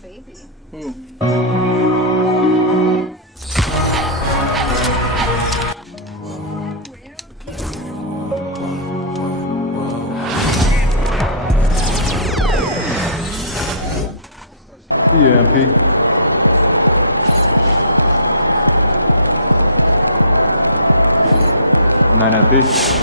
Yeah, MP. Nine MP.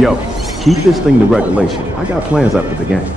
Yo, keep this thing to regulation. I got plans after the game.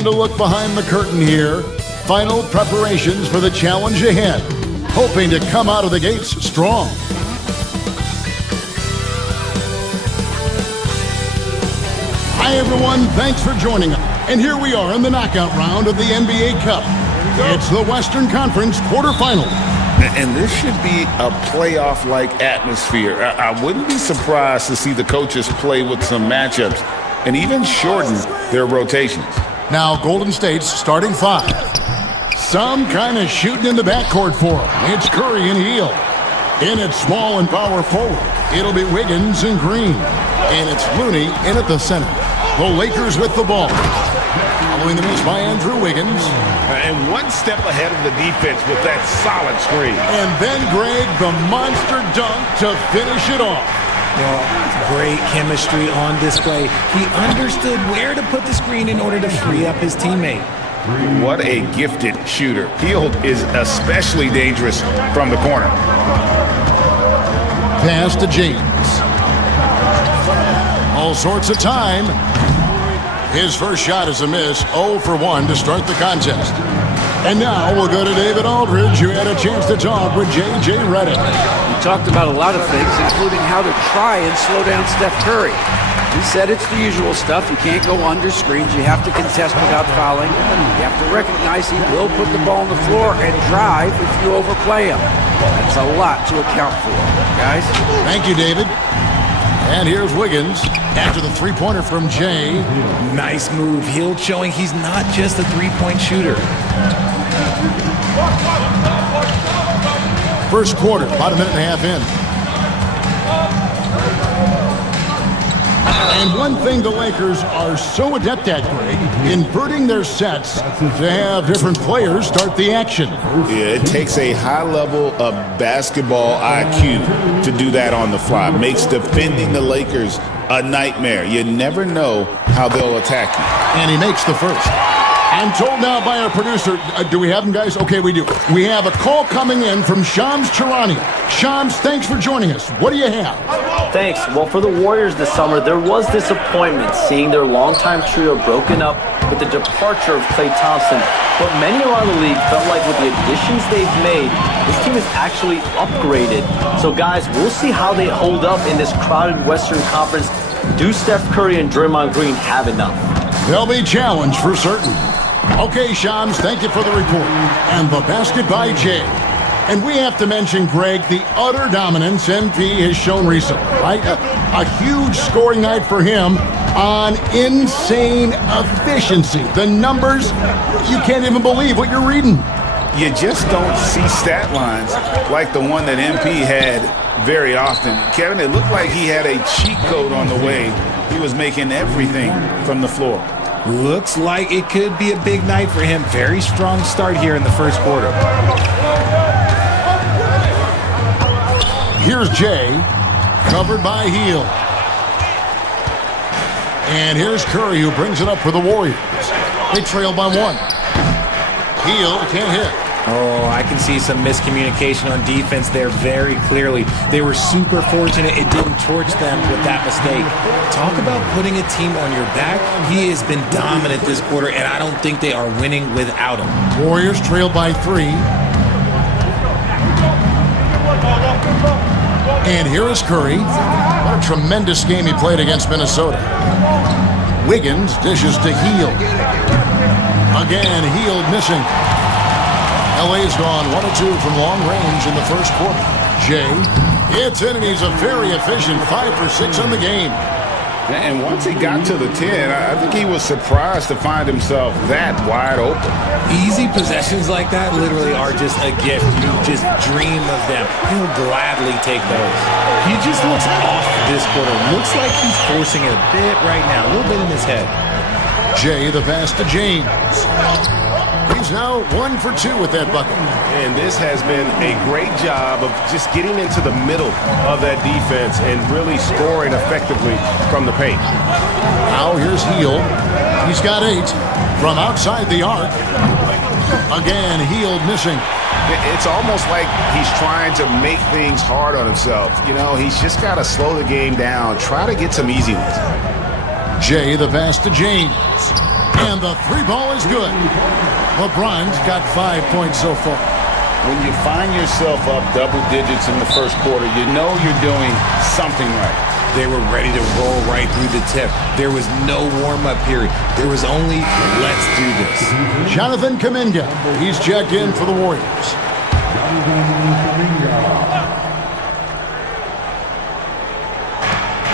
And a look behind the curtain here. Final preparations for the challenge ahead. Hoping to come out of the gates strong. Hi everyone, thanks for joining us. And here we are in the knockout round of the NBA Cup. It's the Western Conference quarterfinal. And this should be a playoff-like atmosphere. I wouldn't be surprised to see the coaches play with some matchups and even shorten their rotations. Now Golden State's starting five. Some kind of shooting in the backcourt for them. It's Curry and Hield. In at small and power forward, it'll be Wiggins and Green. And it's Looney in at the center. The Lakers with the ball. Following the miss by Andrew Wiggins. And one step ahead of the defense with that solid screen. And then Greg, the monster dunk to finish it off. Well, great chemistry on display. He understood where to put the screen in order to free up his teammate. What a gifted shooter. Hield is especially dangerous from the corner. Pass to James. All sorts of time. His first shot is a miss, 0 for 1 to start the contest. And now we'll go to David Aldridge, who had a chance to talk with J.J. Redick. He talked about a lot of things, including how to try and slow down Steph Curry. He said it's the usual stuff. You can't go under screens. You have to contest without fouling. You have to recognize he will put the ball on the floor and drive if you overplay him. That's a lot to account for, guys. Thank you, David. And here's Wiggins after the three-pointer from Jay. Nice move. Hield showing he's not just a three-point shooter. First quarter, about a minute and a half in. And one thing the Lakers are so adept at, Greg, inverting their sets to have different players start the action. Yeah, it takes a high level of basketball IQ to do that on the fly. Makes defending the Lakers a nightmare. You never know how they'll attack you. And he makes the first. I'm told now by our producer, do we have him, guys? Okay, we do. We have a call coming in from Shams Charania. Shams, thanks for joining us. What do you have? Thanks. Well, for the Warriors this summer, there was disappointment seeing their longtime trio broken up with the departure of Klay Thompson. But many around the league felt like with the additions they've made, this team is actually upgraded. So, guys, we'll see how they hold up in this crowded Western Conference. Do Steph Curry and Draymond Green have enough? They'll be challenged for certain. Okay, Shams, thank you for the report. And the basket by Jay. And we have to mention, Greg, the utter dominance MP has shown recently, right? A huge scoring night for him on insane efficiency. The numbers, you can't even believe what you're reading. You just don't see stat lines like the one that MP had very often. Kevin, it looked like he had a cheat code on the way. He was making everything from the floor. Looks like it could be a big night for him. Very strong start here in the first quarter. Here's Jay, covered by Hield. And here's Curry, who brings it up for the Warriors. They trail by 1. Hield can't hit. Oh, I can see some miscommunication on defense there very clearly. They were super fortunate it didn't torch them with that mistake. Talk about putting a team on your back. He has been dominant this quarter, and I don't think they are winning without him. Warriors trail by 3. And here is Curry. What a tremendous game he played against Minnesota. Wiggins dishes to Hield. Again, Hield missing. LA's gone 1-2 from long range in the first quarter. Jay, it's in, and he's a very efficient 5 for 6 on the game. And once he got to the 10, I think he was surprised to find himself that wide open. Easy possessions like that literally are just a gift. You just dream of them. He'll gladly take those. He just looks off this quarter. Looks like he's forcing it a bit right now, a little bit in his head. Jay, the pass to James. He's now 1 for 2 with that bucket. And this has been a great job of just getting into the middle of that defense and really scoring effectively from the paint. Now here's Hield. He's got 8 from outside the arc. Again, Hield missing. It's almost like he's trying to make things hard on himself. You know, he's just got to slow the game down, try to get some easy ones. Jay, the pass to James. And the three ball is good. LeBron's got 5 points so far. When you find yourself up double digits in the first quarter, you know you're doing something right. They were ready to roll right through the tip. There was no warm-up period. There was only, let's do this. Jonathan Kuminga, he's checked in for the Warriors.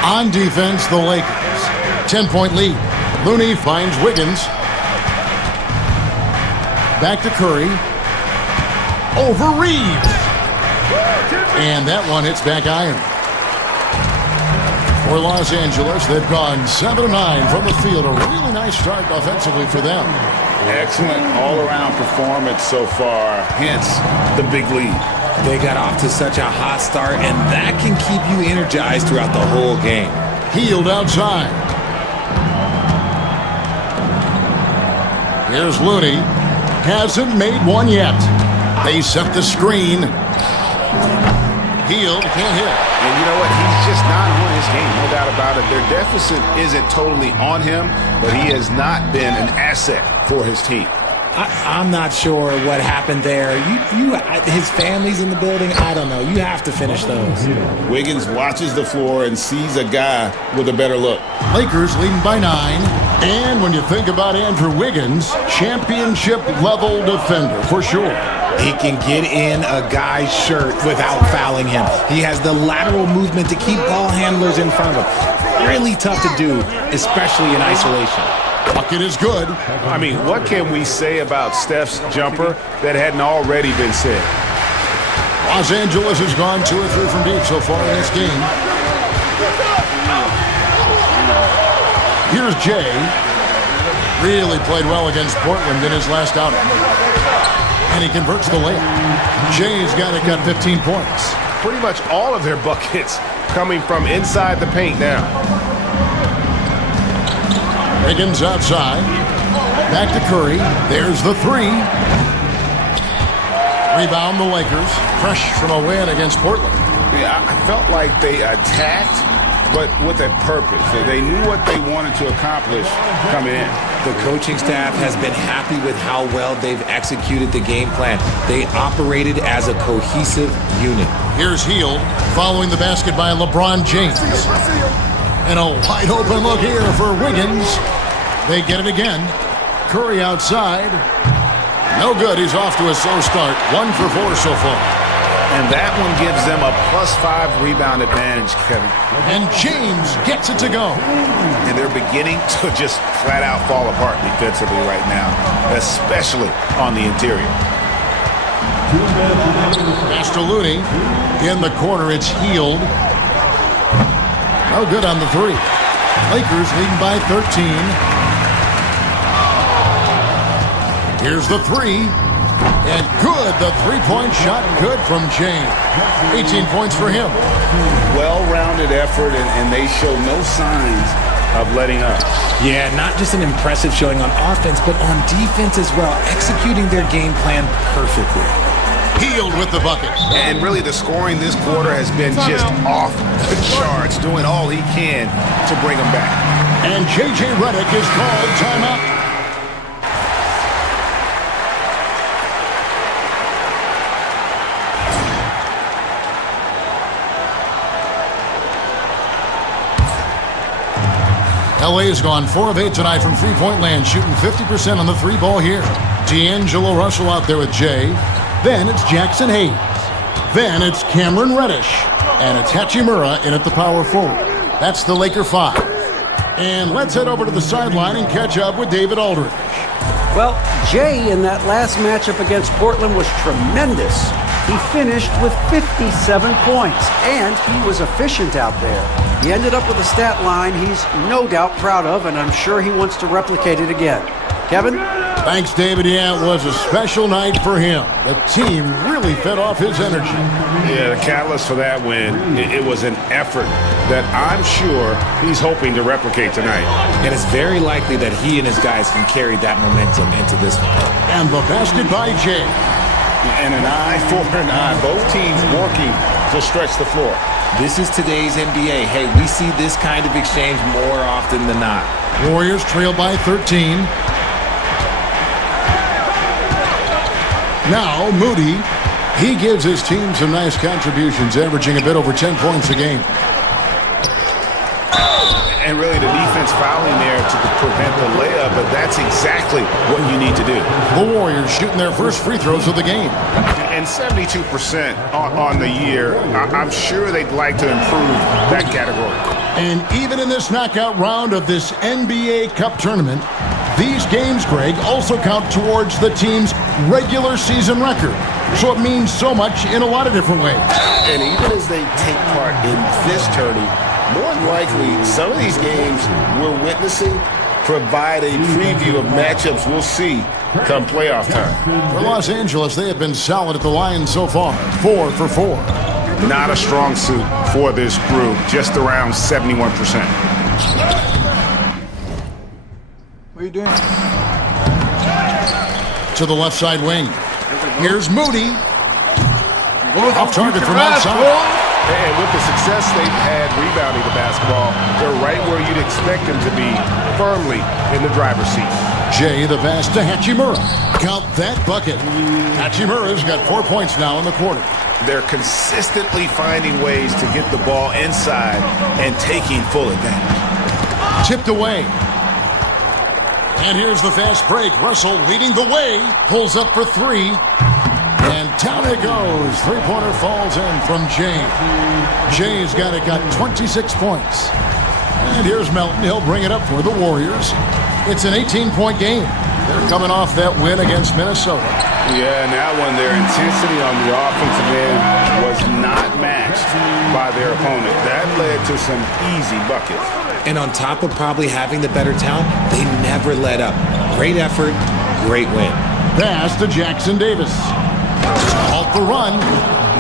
On defense, the Lakers. 10-point lead. Looney finds Wiggins. Back to Curry. Over Reeves. And that one hits back iron. For Los Angeles, they've gone 7-9 from the field. A really nice start offensively for them. Excellent all-around performance so far, hence the big lead. They got off to such a hot start, and that can keep you energized throughout the whole game. Hield outside. Here's Looney. Hasn't made one yet. They set the screen. Hield can't hit. And you know what? He's just not on his game, no doubt about it. Their deficit isn't totally on him, but he has not been an asset for his team. I'm not sure what happened there. His family's in the building. I don't know. You have to finish those. Wiggins watches the floor and sees a guy with a better look. Lakers leading by 9. And when you think about Andrew Wiggins, championship-level defender for sure. He can get in a guy's shirt without fouling him. He has the lateral movement to keep ball handlers in front of him. Really tough to do, especially in isolation. Bucket is good. I mean, what can we say about Steph's jumper that hadn't already been said? Los Angeles has gone 2 or 3 from deep so far in this game. Here's Jay. Really played well against Portland in his last outing. And he converts the layup. Jay's got 15 points. Pretty much all of their buckets coming from inside the paint now. Wiggins outside. Back to Curry. There's the 3. Rebound the Lakers. Fresh from a win against Portland. Yeah, I felt like they attacked, but with a purpose. They knew what they wanted to accomplish coming in. The coaching staff has been happy with how well they've executed the game plan. They operated as a cohesive unit. Here's Hield following the basket by LeBron James. And a wide open look here for Wiggins. They get it again. Curry outside. No good. He's off to a slow start. 1 for 4 so far. And that one gives them a +5 rebound advantage, Kevin. And James gets it to go. And they're beginning to just flat out fall apart defensively right now, especially on the interior. Pass to Looney. In the corner, it's Hield. No good on the 3. Lakers leading by 13. Here's the 3. And good, the 3-point shot, good from James. 18 points for him. Well-rounded effort, and they show no signs of letting up. Yeah, not just an impressive showing on offense, but on defense as well, executing their game plan perfectly. Hield with the bucket. And really the scoring this quarter has been just off the charts, doing all he can to bring them back. And J.J. Redick is called timeout. LA has gone 4 of 8 tonight from three-point land, shooting 50% on the 3-ball here. D'Angelo Russell out there with Jay. Then it's Jackson Hayes. Then it's Cameron Reddish. And it's Hachimura in at the power forward. That's the Laker 5. And let's head over to the sideline and catch up with David Aldridge. Well, Jay in that last matchup against Portland was tremendous. He finished with 57 points, and he was efficient out there. He ended up with a stat line he's no doubt proud of, and I'm sure he wants to replicate it again. Kevin? Thanks, David. Yeah, it was a special night for him. The team really fed off his energy. Yeah, the catalyst for that win, it was an effort that I'm sure he's hoping to replicate tonight. And it's very likely that he and his guys can carry that momentum into this one. And the basket by Jay. And an eye for an eye. Both teams working to stretch the floor. This is today's NBA. Hey, we see this kind of exchange more often than not. Warriors trail by 13. Now, Moody, he gives his team some nice contributions, averaging a bit over 10 points a game. And really the defense fouling there to prevent the layup, but that's exactly what you need to do. The Warriors shooting their first free throws of the game. And 72% on the year. I'm sure they'd like to improve that category. And even in this knockout round of this NBA Cup tournament, these games, Greg, also count towards the team's regular season record. So it means so much in a lot of different ways. And even as they take part in this tourney, more than likely, some of these games we're witnessing provide a preview of matchups we'll see come playoff time. For Los Angeles, they have been solid at the line so far, 4 for 4. Not a strong suit for this group, just around 71%. What are you doing? To the left side wing. Here's Moody. Off target from outside. And with the success they've had rebounding the basketball, they're right where you'd expect them to be, firmly in the driver's seat. Jay, the pass to Hachimura. Count that bucket. Hachimura's got 4 points now in the quarter. They're consistently finding ways to get the ball inside and taking full advantage. Tipped away. And here's the fast break. Russell leading the way. Pulls up for 3. And down it goes. Three-pointer falls in from Jay. Jay's got 26 points. And here's Melton. He'll bring it up for the Warriors. It's an 18-point game. They're coming off that win against Minnesota. Yeah, and that one, their intensity on the offensive end was not matched by their opponent. That led to some easy buckets. And on top of probably having the better talent, they never let up. Great effort, great win. Pass to Jackson Davis. Halt the run.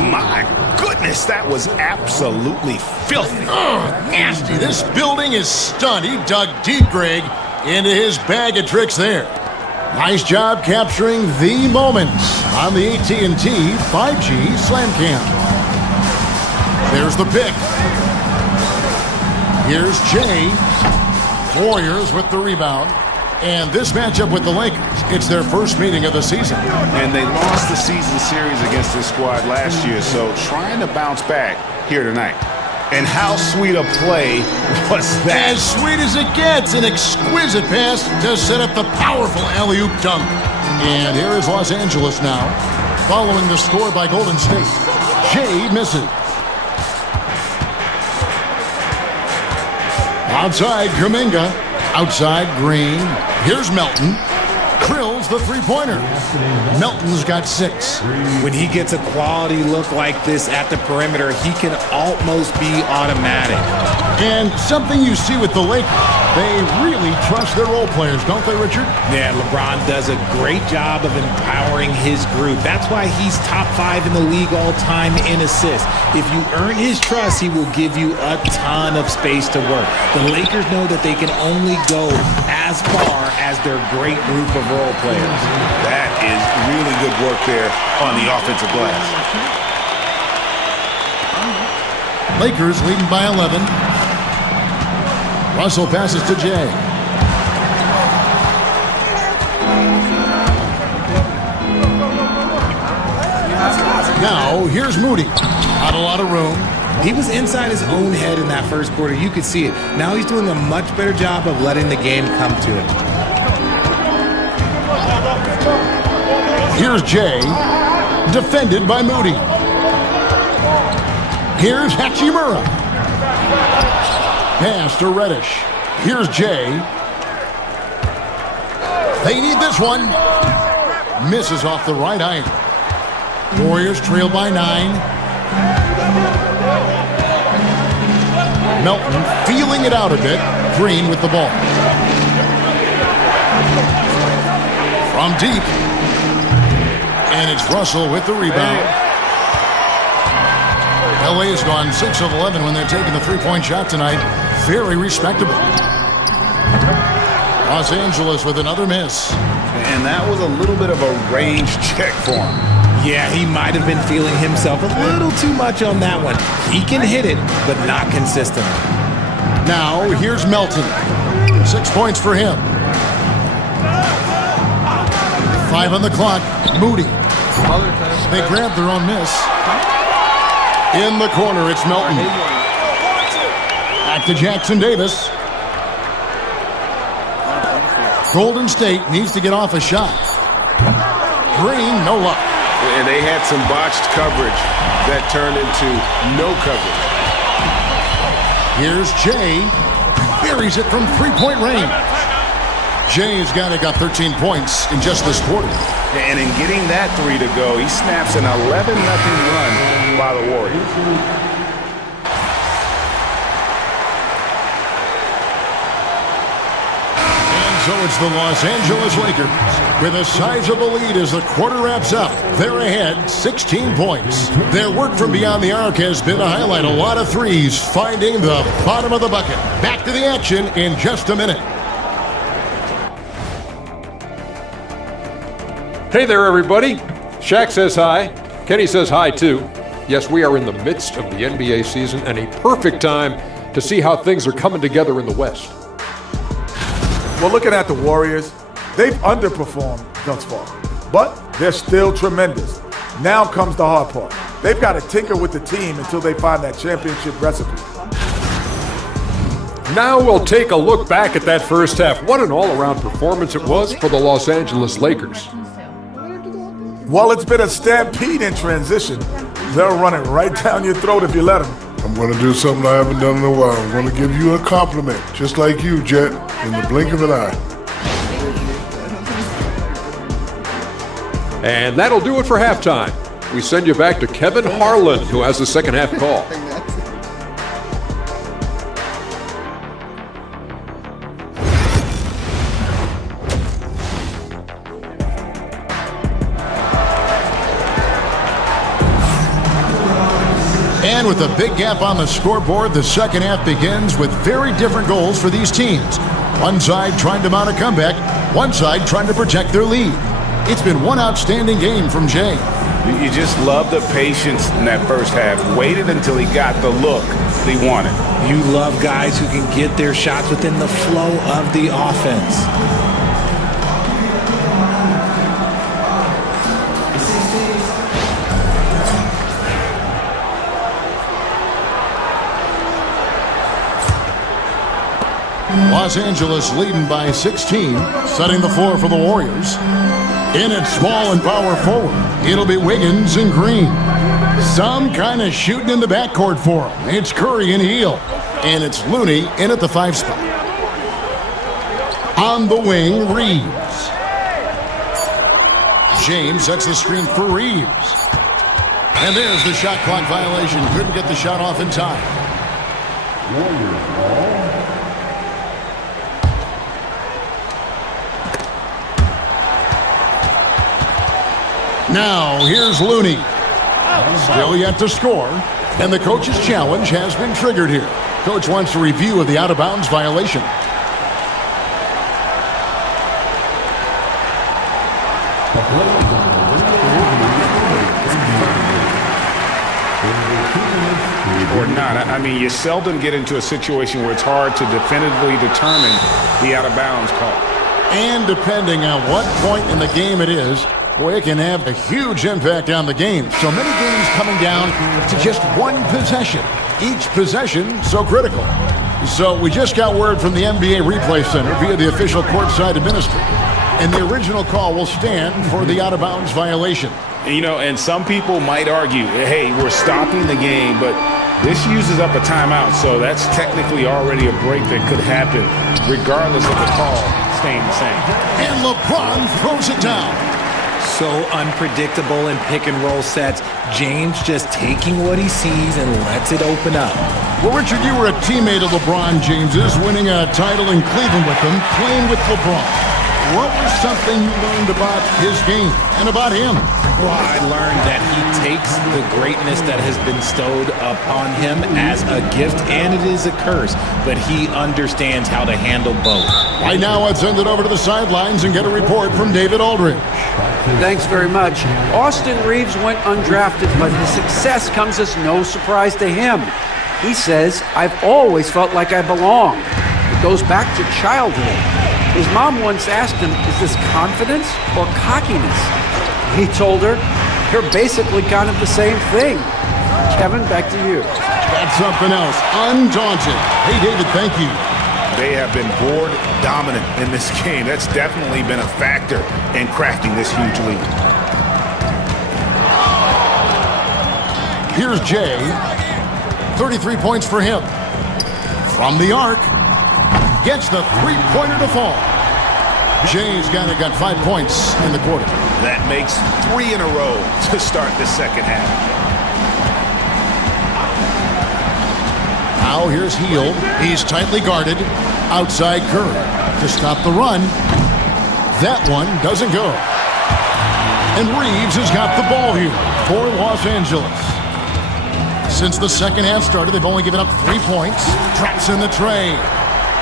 My goodness, that was absolutely filthy. Nasty. This building is stunned. He dug deep, Greg, into his bag of tricks there. Nice job capturing the moment on the AT&T 5G Slam Cam. There's the pick. Here's Jay. Warriors with the rebound. And this matchup with the Lakers, it's their first meeting of the season. And they lost the season series against this squad last year, so trying to bounce back here tonight. And how sweet a play was that? As sweet as it gets, an exquisite pass to set up the powerful alley-oop dunk. And here is Los Angeles now, following the score by Golden State. Jay misses. Outside, Kuminga. Outside, Green. Here's Melton. Drills the three-pointer. Melton's got 6. When he gets a quality look like this at the perimeter, he can almost be automatic. And something you see with the Lakers, they really trust their role players, don't they, Richard? Yeah, LeBron does a great job of empowering his group. That's why he's top 5 in the league all time in assists. If you earn his trust, he will give you a ton of space to work. The Lakers know that they can only go as far as their great group of role players. That is really good work there on the offensive glass. Lakers leading by 11. Russell passes to Jay. Now, here's Moody. Not a lot of room. He was inside his own head in that first quarter. You could see it. Now he's doing a much better job of letting the game come to him. Here's Jay. Defended by Moody. Here's Hachimura. Pass to Reddish. Here's Jay. They need this one. Misses off the right iron. Warriors trail by 9. Melton feeling it out a bit. Green with the ball. From deep. And it's Russell with the rebound. LA has gone 6 of 11 when they're taking the three-point shot tonight. Very respectable. Los Angeles with another miss. And that was a little bit of a range check for him. Yeah, he might have been feeling himself a little too much on that one. He can hit it, but not consistently. Now, here's Melton. 6 points for him. 5 on the clock. Moody. They grab their own miss. In the corner, it's Melton. Back to Jackson Davis. Golden State needs to get off a shot. Green, no luck. And they had some botched coverage that turned into no coverage. Here's Jay. Buries it from three-point range. Jay's got 13 points in just this quarter. And in getting that three to go, he snaps an 11-0 run by the Warriors. So it's the Los Angeles Lakers with a sizable lead as the quarter wraps up. They're ahead 16 points. Their work from beyond the arc has been to highlight a lot of threes, finding the bottom of the bucket. Back to the action in just a minute. Hey there, everybody. Shaq says hi. Kenny says hi, too. Yes, we are in the midst of the NBA season and a perfect time to see how things are coming together in the West. Well, looking at the Warriors, they've underperformed thus far, but they're still tremendous. Now comes the hard part. They've got to tinker with the team until they find that championship recipe. Now we'll take a look back at that first half. What an all-around performance it was for the Los Angeles Lakers. While it's been a stampede in transition, they'll run it right down your throat if you let them. I'm going to do something I haven't done in a while. I'm going to give you a compliment, just like you, Jet, in the blink of an eye. And that'll do it for halftime. We send you back to Kevin Harlan, who has the second half call. And with a big gap on the scoreboard, the second half begins with very different goals for these teams. One side trying to mount a comeback, one side trying to protect their lead. It's been one outstanding game from Jay. You just love the patience in that first half. Waited until he got the look he wanted. You love guys who can get their shots within the flow of the offense. Los Angeles leading by 16, setting the floor for the Warriors. In at small and power forward, it'll be Wiggins and Green. Some kind of shooting in the backcourt for him. It's Curry and Heel. And it's Looney in at the 5 spot. On the wing, Reeves. James sets the screen for Reeves. And there's the shot clock violation. Couldn't get the shot off in time. Warriors ball. Now, here's Looney. Still yet to score. And the coach's challenge has been triggered here. Coach wants a review of the out-of-bounds violation. Or not. I mean, you seldom get into a situation where it's hard to definitively determine the out-of-bounds call. And depending on what point in the game it is, boy, it can have a huge impact on the game. So many games coming down to just one possession. Each possession so critical. So we just got word from the NBA Replay Center via the official courtside administrator. And the original call will stand for the out-of-bounds violation. You know, and some people might argue, hey, we're stopping the game, but this uses up a timeout, so that's technically already a break that could happen regardless of the call staying the same. And LeBron throws it down. So unpredictable in pick and roll sets. James just taking what he sees and lets it open up. Well, Richard, you were a teammate of LeBron James's, winning a title in Cleveland with him, playing with LeBron. What was something you learned about his game and about him? Well, I learned that he takes the greatness that has been bestowed upon him as a gift, and it is a curse, but he understands how to handle both. Right now, let's send it over to the sidelines and get a report from David Aldridge. Thanks very much. Austin Reeves went undrafted, but his success comes as no surprise to him. He says, "I've always felt like I belong." It goes back to childhood. His mom once asked him, "Is this confidence or cockiness?" He told her, They're basically kind of the same thing. Kevin, back to you. That's something else. Undaunted. Hey, David, thank you. They have been board dominant in this game. That's definitely been a factor in crafting this huge lead. Here's Jay. 33 points for him. From the arc. Gets the three-pointer to fall. Jay's got 5 points in the quarter. That makes 3 in a row to start the second half. Now here's Hield. He's tightly guarded. Outside Curry to stop the run. That one doesn't go. And Reeves has got the ball here for Los Angeles. Since the second half started, they've only given up 3 points. Traps in the tray.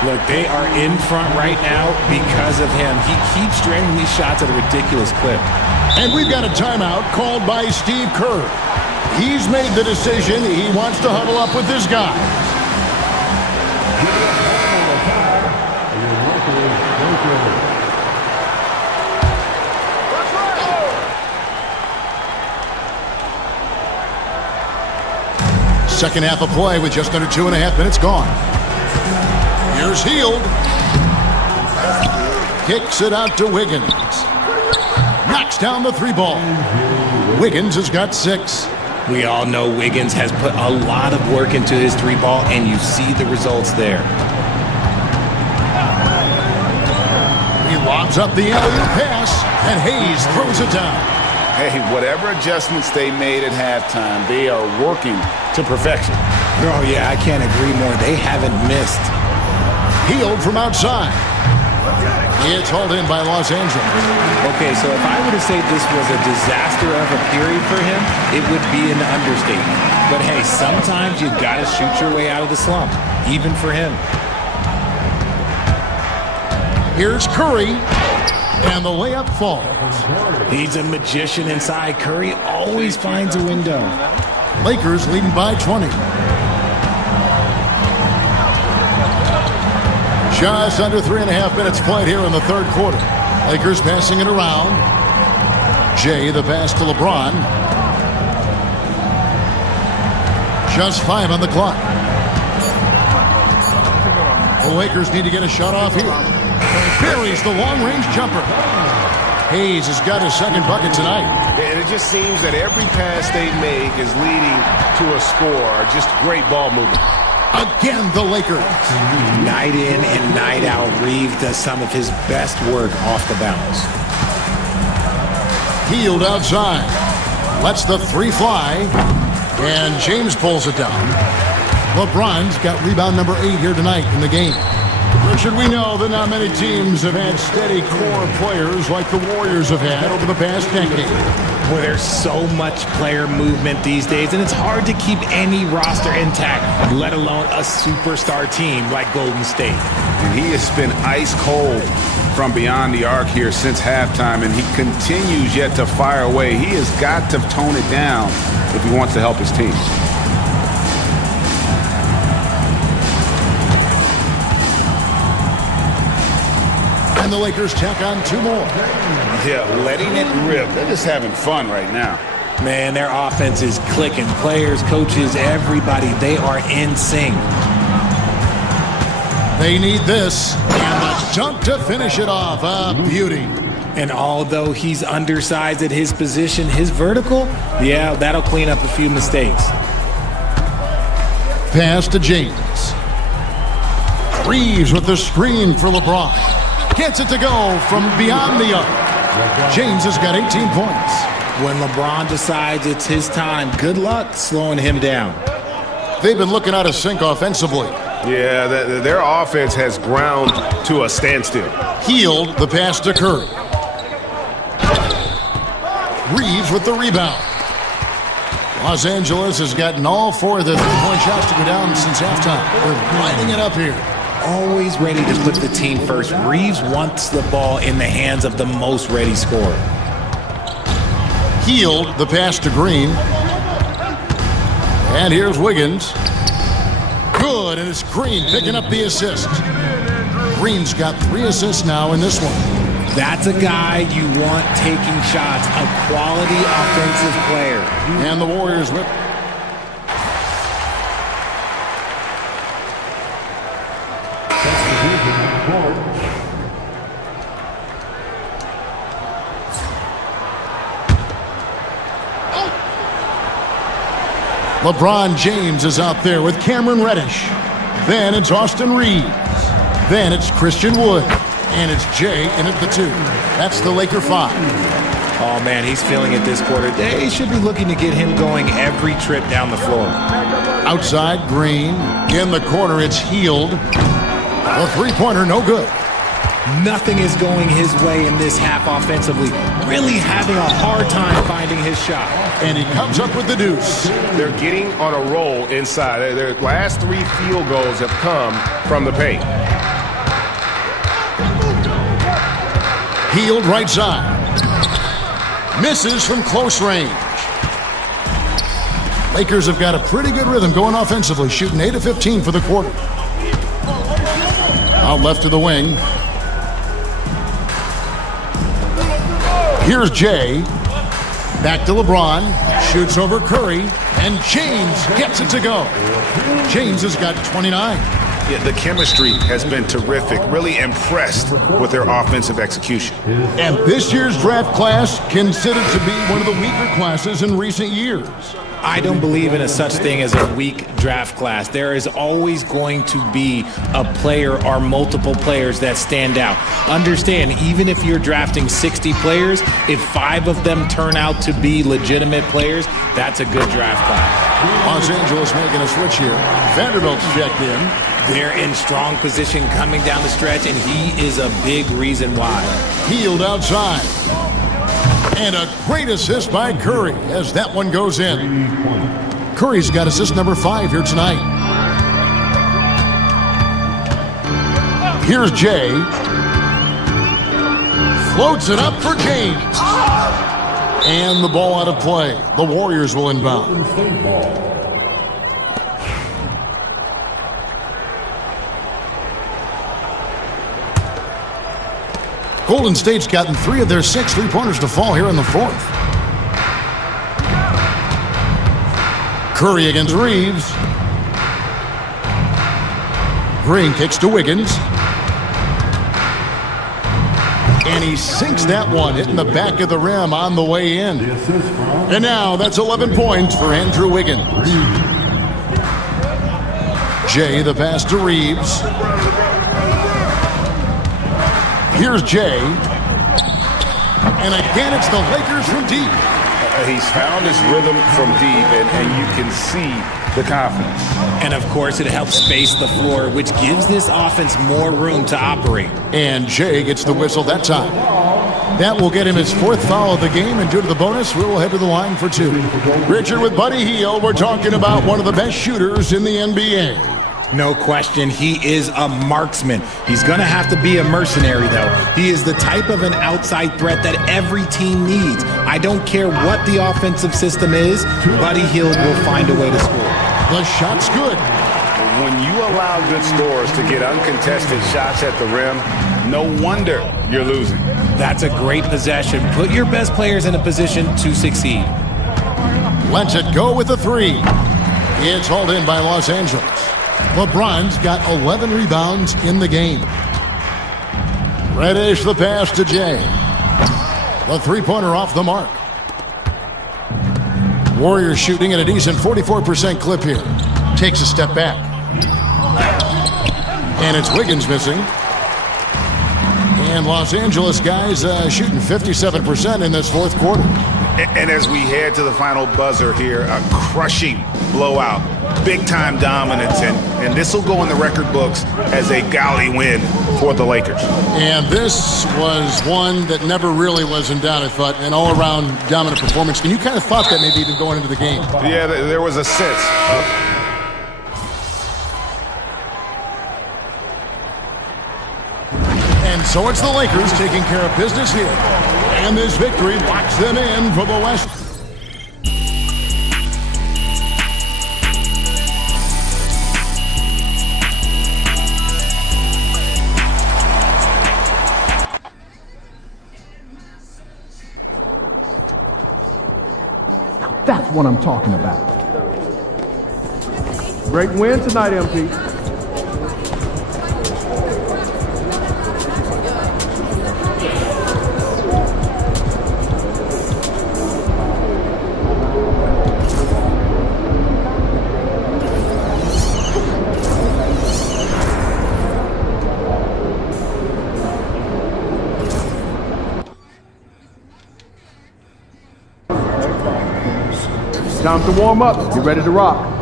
Look, they are in front right now because of him. He keeps draining these shots at a ridiculous clip. And we've got a timeout called by Steve Kerr. He's made the decision. He wants to huddle up with his guys. Second half of play with just under 2.5 minutes gone. Here's Hield. Kicks it out to Wiggins. Knocks down the 3-ball. Wiggins has got 6. We all know Wiggins has put a lot of work into his 3-ball, and you see the results there. He lobs up the alley-oop pass, and Hayes throws it down. Hey, whatever adjustments they made at halftime, they are working to perfection. Oh, yeah, I can't agree more. They haven't missed. Hield from outside. It's hauled in by Los Angeles. Okay, so if I were to say this was a disaster of a period for him, it would be an understatement. But hey, sometimes you gotta shoot your way out of the slump, even for him. Here's Curry, and the layup falls. He's a magician inside. Curry always finds a window. Lakers leading by 20. Just under 3.5 minutes played here in the third quarter. Lakers passing it around. Jay, the pass to LeBron. Just 5 on the clock. The Lakers need to get a shot off here. Buries the long-range jumper. Hayes has got his second bucket tonight. And it just seems that every pass they make is leading to a score. Just great ball movement. Again, the Lakers. Night in and night out, Reeves does some of his best work off the bounce. Hield outside. Lets the 3 fly. And James pulls it down. LeBron's got rebound number 8 here tonight in the game. Richard, we know that not many teams have had steady core players like the Warriors have had over the past decade. Where there's so much player movement these days, and it's hard to keep any roster intact, let alone a superstar team like Golden State. And he has been ice cold from beyond the arc here since halftime, and he continues yet to fire away. He has got to tone it down if he wants to help his team. And the Lakers tack on 2 more. Yeah, letting it rip. They're just having fun right now. Man, their offense is clicking. Players, coaches, everybody, they are in sync. They need this. And the dunk to finish it off. A beauty. And although he's undersized at his position, his vertical, yeah, that'll clean up a few mistakes. Pass to James. Reeves with the screen for LeBron. Gets it to go from beyond the arc. James has got 18 points. When LeBron decides it's his time, good luck slowing him down. They've been looking out of sync offensively. Yeah, their offense has ground to a standstill. Hield the pass to Curry. Reeves with the rebound. Los Angeles has gotten all 4 of the 3-point shots to go down since halftime. They're lining it up here. Always ready to put the team first. Reeves wants the ball in the hands of the most ready scorer. Hield the pass to Green. And here's Wiggins. Good, and it's Green picking up the assist. Green's got 3 assists now in this one. That's a guy you want taking shots, a quality offensive player. And the Warriors with LeBron James is out there with Cameron Reddish. Then it's Austin Reeves. Then it's Christian Wood. And it's Jay in at the 2. That's the Laker 5. Oh, man, he's feeling it this quarter. They should be looking to get him going every trip down the floor. Outside, Green. In the corner, it's Healed. The three-pointer, no good. Nothing is going his way in this half offensively. Really having a hard time finding his shot. And he comes up with the deuce. They're getting on a roll inside. Their last 3 field goals have come from the paint. Healed right side. Misses from close range. Lakers have got a pretty good rhythm going offensively, shooting 8 of 15 for the quarter. Out left to the wing. Here's Jay. Back to LeBron. Shoots over Curry. And James gets it to go. James has got 29. Yeah, the chemistry has been terrific. Really impressed with their offensive execution. And this year's draft class considered to be one of the weaker classes in recent years. I don't believe in a such thing as a weak draft class. There is always going to be a player or multiple players that stand out. Understand, even if you're drafting 60 players, if 5 of them turn out to be legitimate players, that's a good draft class. Los Angeles making a switch here. Vanderbilt's checked in. They're in strong position coming down the stretch, and he is a big reason why. Healed outside. And a great assist by Curry as that one goes in. Curry's got assist number 5 here tonight. Here's Jay. Floats it up for James. And the ball out of play. The Warriors will inbound. Golden State's gotten 3 of their 6 three-pointers to fall here in the 4th. Curry against Reeves. Green kicks to Wiggins. And he sinks that one, hitting the back of the rim on the way in. And now that's 11 points for Andrew Wiggins. Jay, the pass to Reeves. Here's Jay. And again, it's the Lakers from deep. He's found his rhythm from deep, and you can see the confidence. And, of course, it helps space the floor, which gives this offense more room to operate. And Jay gets the whistle that time. That will get him his 4th foul of the game, and due to the bonus, we'll head to the line for 2. Richard with Buddy Hield, we're talking about one of the best shooters in the NBA. No question, he is a marksman. He's going to have to be a mercenary, though. He is the type of an outside threat that every team needs. I don't care what the offensive system is, Buddy Hield will find a way to score. The shot's good. When you allow good scorers to get uncontested shots at the rim, no wonder you're losing. That's a great possession. Put your best players in a position to succeed. Lets it go with the 3. It's hauled in by Los Angeles. LeBron's got 11 rebounds in the game. Reddish the pass to Jay. The three-pointer off the mark. Warriors shooting at a decent 44% clip here. Takes a step back. And it's Wiggins missing. And Los Angeles guys shooting 57% in this 4th quarter. And as we head to the final buzzer here, a crushing blowout, big-time dominance, and this will go in the record books as a gaudy win for the Lakers. And this was one that never really was in doubt, I thought, an all-around dominant performance. And you kind of thought that maybe even going into the game. Yeah, there was a sense. And so it's the Lakers taking care of business here. And this victory locks them in for the West. what I'm talking about. Great win tonight, MP. Time to warm up. Get ready to rock.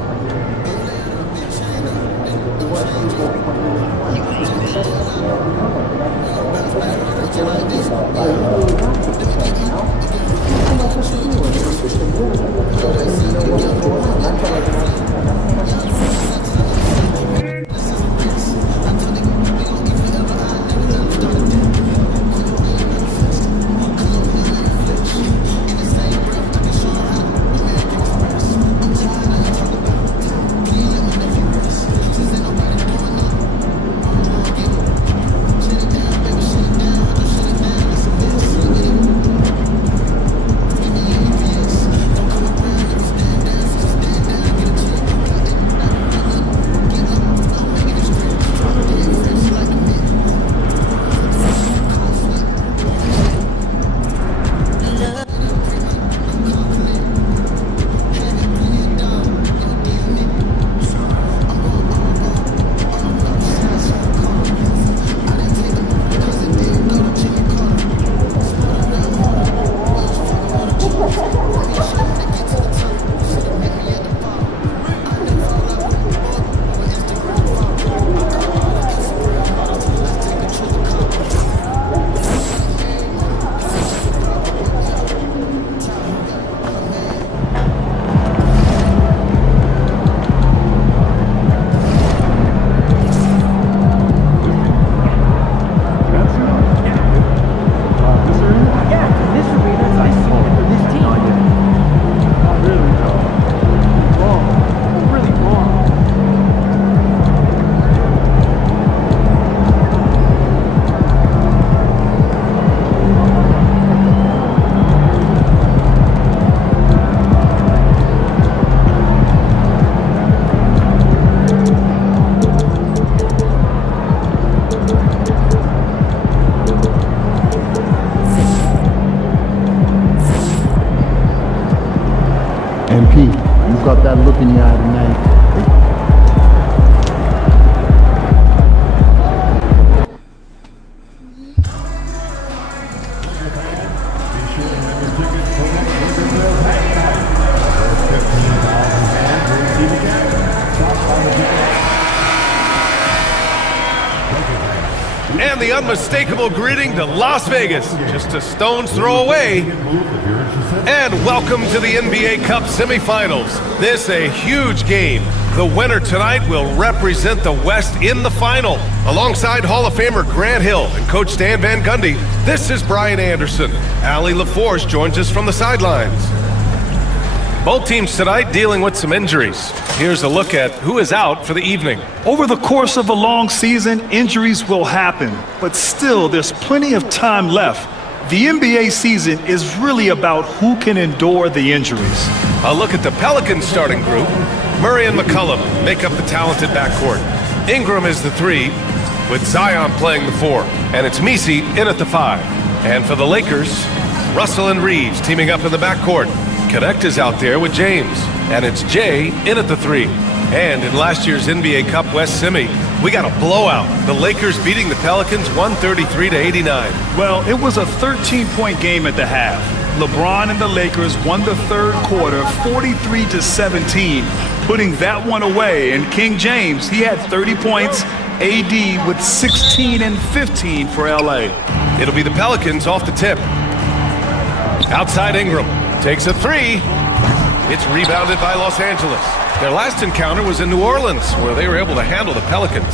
MP, you've got that look in your eye tonight. And the unmistakable greeting to Las Vegas, just a stone's throw away. And welcome to the NBA Cup semifinals. This a huge game. The winner tonight will represent the West in the final. Alongside Hall of Famer Grant Hill and Coach Stan Van Gundy, this is Brian Anderson. Allie LaForce joins us from the sidelines. Both teams tonight dealing with some injuries. Here's a look at who is out for the evening. Over the course of a long season, injuries will happen, but still there's plenty of time left. The NBA season is really about who can endure the injuries. A look at the Pelicans starting group. Murray and McCollum make up the talented backcourt. Ingram is the 3, with Zion playing the 4, and it's Messi in at the 5. And for the Lakers, Russell and Reeves teaming up in the backcourt. Connect is out there with James, and it's Jay in at the 3. And in last year's NBA Cup West Semi, we got a blowout. The Lakers beating the Pelicans 133-89. Well, it was a 13-point game at the half. LeBron and the Lakers won the third quarter 43-17, putting that one away. And King James, he had 30 points, AD with 16 and 15 for LA. It'll be the Pelicans off the tip. Outside Ingram. Takes a 3. It's rebounded by Los Angeles. Their last encounter was in New Orleans, where they were able to handle the Pelicans.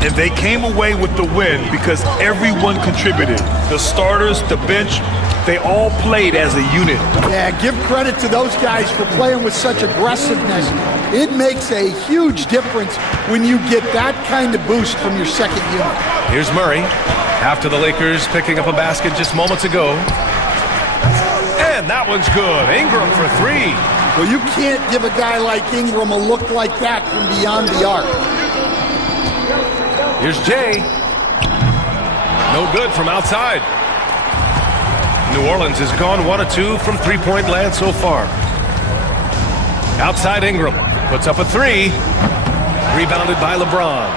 And they came away with the win because everyone contributed. The starters, the bench, they all played as a unit. Yeah, give credit to those guys for playing with such aggressiveness. It makes a huge difference when you get that kind of boost from your second unit. Here's Murray, after the Lakers picking up a basket just moments ago. And that one's good. Ingram for 3. Well, you can't give a guy like Ingram a look like that from beyond the arc. Here's Jay. No good from outside. New Orleans has gone 1 of 2 from three-point land so far. Outside Ingram puts up a 3. Rebounded by LeBron.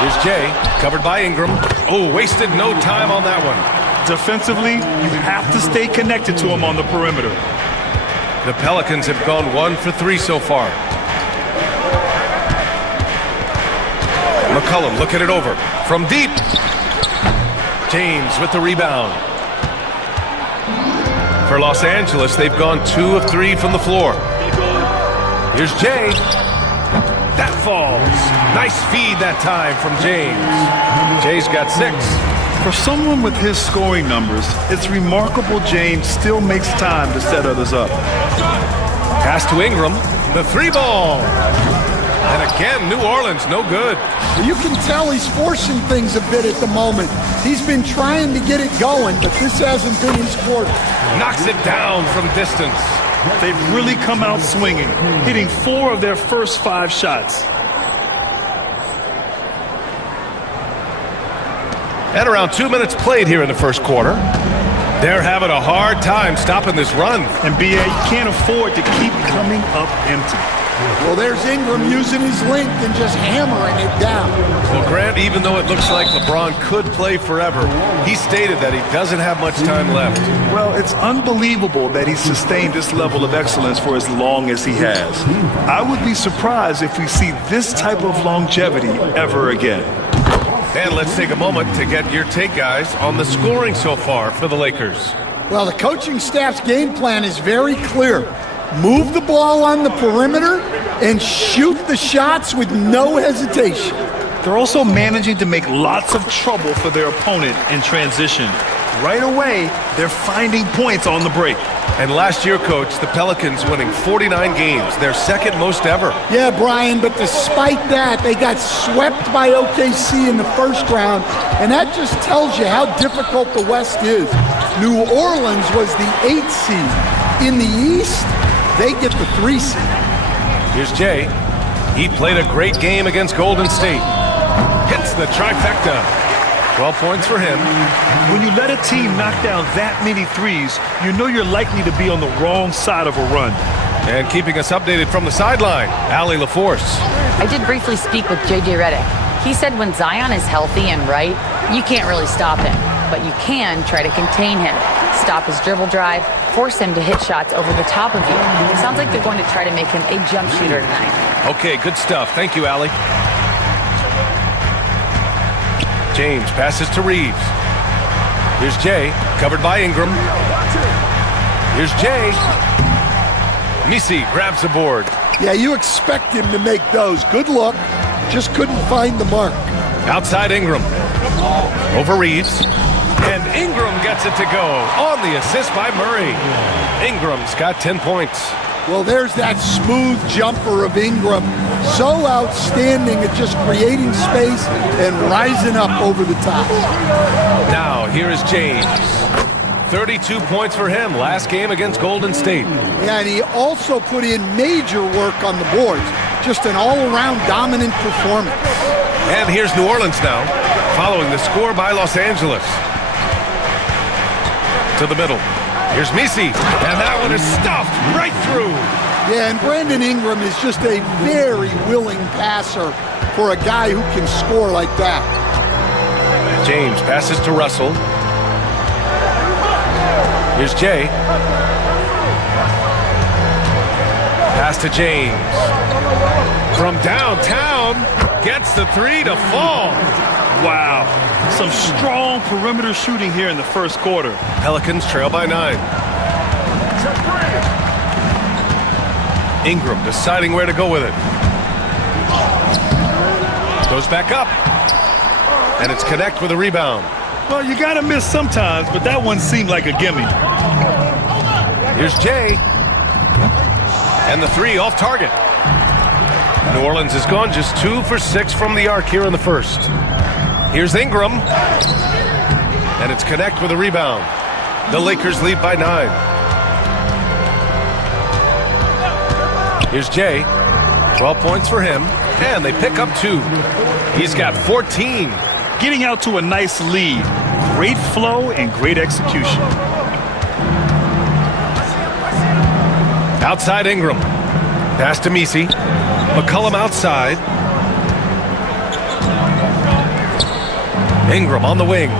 Here's Jay, covered by Ingram. Oh, wasted no time on that one. Defensively, you have to stay connected to him on the perimeter. The Pelicans have gone 1 for 3 so far. McCollum looking it over from deep. James with the rebound. For Los Angeles, they've gone 2 of 3 from the floor. Here's Jay. That falls. Nice feed that time from James. Jay's got 6. For someone with his scoring numbers, it's remarkable James still makes time to set others up. Pass to Ingram. The 3-ball. And again, New Orleans, no good. You can tell he's forcing things a bit at the moment. He's been trying to get it going, but this hasn't been his forte. Knocks it down from distance. They've really come out swinging, hitting 4 of their first 5 shots. And around 2 minutes played here in the first quarter. They're having a hard time stopping this run. And B.A. can't afford to keep coming up empty. Well, there's Ingram using his length and just hammering it down. Well, Grant, even though it looks like LeBron could play forever, he stated that he doesn't have much time left. Well, it's unbelievable that he's sustained this level of excellence for as long as he has. I would be surprised if we see this type of longevity ever again. And let's take a moment to get your take, guys, on the scoring so far for the Lakers. Well, the coaching staff's game plan is very clear. Move the ball on the perimeter and shoot the shots with no hesitation. They're also managing to make lots of trouble for their opponent in transition. Right away, they're finding points on the break. And last year, Coach, the Pelicans winning 49 games, their second most ever. Yeah, Brian, but despite that, they got swept by OKC in the first round, and that just tells you how difficult the West is. New Orleans was the 8th seed. In the East, they get the 3 seed. Here's Jay. He played a great game against Golden State. Hits the trifecta. 12 points for him. When you let a team knock down that many threes, you know you're likely to be on the wrong side of a run. And keeping us updated from the sideline, Allie LaForce. I did briefly speak with J.J. Redick. He said when Zion is healthy and right, you can't really stop him, but you can try to contain him. Stop his dribble drive, force him to hit shots over the top of you. Sounds like they're going to try to make him a jump shooter tonight. Okay, good stuff. Thank you, Allie. James passes to Reeves. Here's Jay, covered by Ingram. Here's Jay. Misi grabs the board. Yeah, you expect him to make those. Good luck. Just couldn't find the mark. Outside Ingram. Over Reeves. And Ingram gets it to go on the assist by Murray. Ingram's got 10 points. Well, there's that smooth jumper of Ingram. So outstanding at just creating space and rising up over the top. Now, here is James. 32 points for him last game against Golden State. Yeah, and he also put in major work on the boards. Just an all-around dominant performance. And here's New Orleans now, following the score by Los Angeles. To the middle. Here's Misi, and that one is stuffed right through. Yeah, and Brandon Ingram is just a very willing passer for a guy who can score like that. James passes to Russell. Here's Jay. Pass to James. From downtown, gets the 3 to fall. Wow, some strong perimeter shooting here in the first quarter. Pelicans trail by 9. Ingram deciding where to go with it. Goes back up. And it's Connect with a rebound. Well, you gotta miss sometimes, but that one seemed like a gimme. Here's Jay. And the 3 off target. New Orleans has gone just 2 for 6 from the arc here in the first. Here's Ingram. And it's Connect with a rebound. The Lakers lead by 9. Here's Jay. 12 points for him, and they pick up 2. He's got 14. Getting out to a nice lead. Great flow and great execution. Outside Ingram. Pass to Messi. McCollum outside. Ingram on the wing.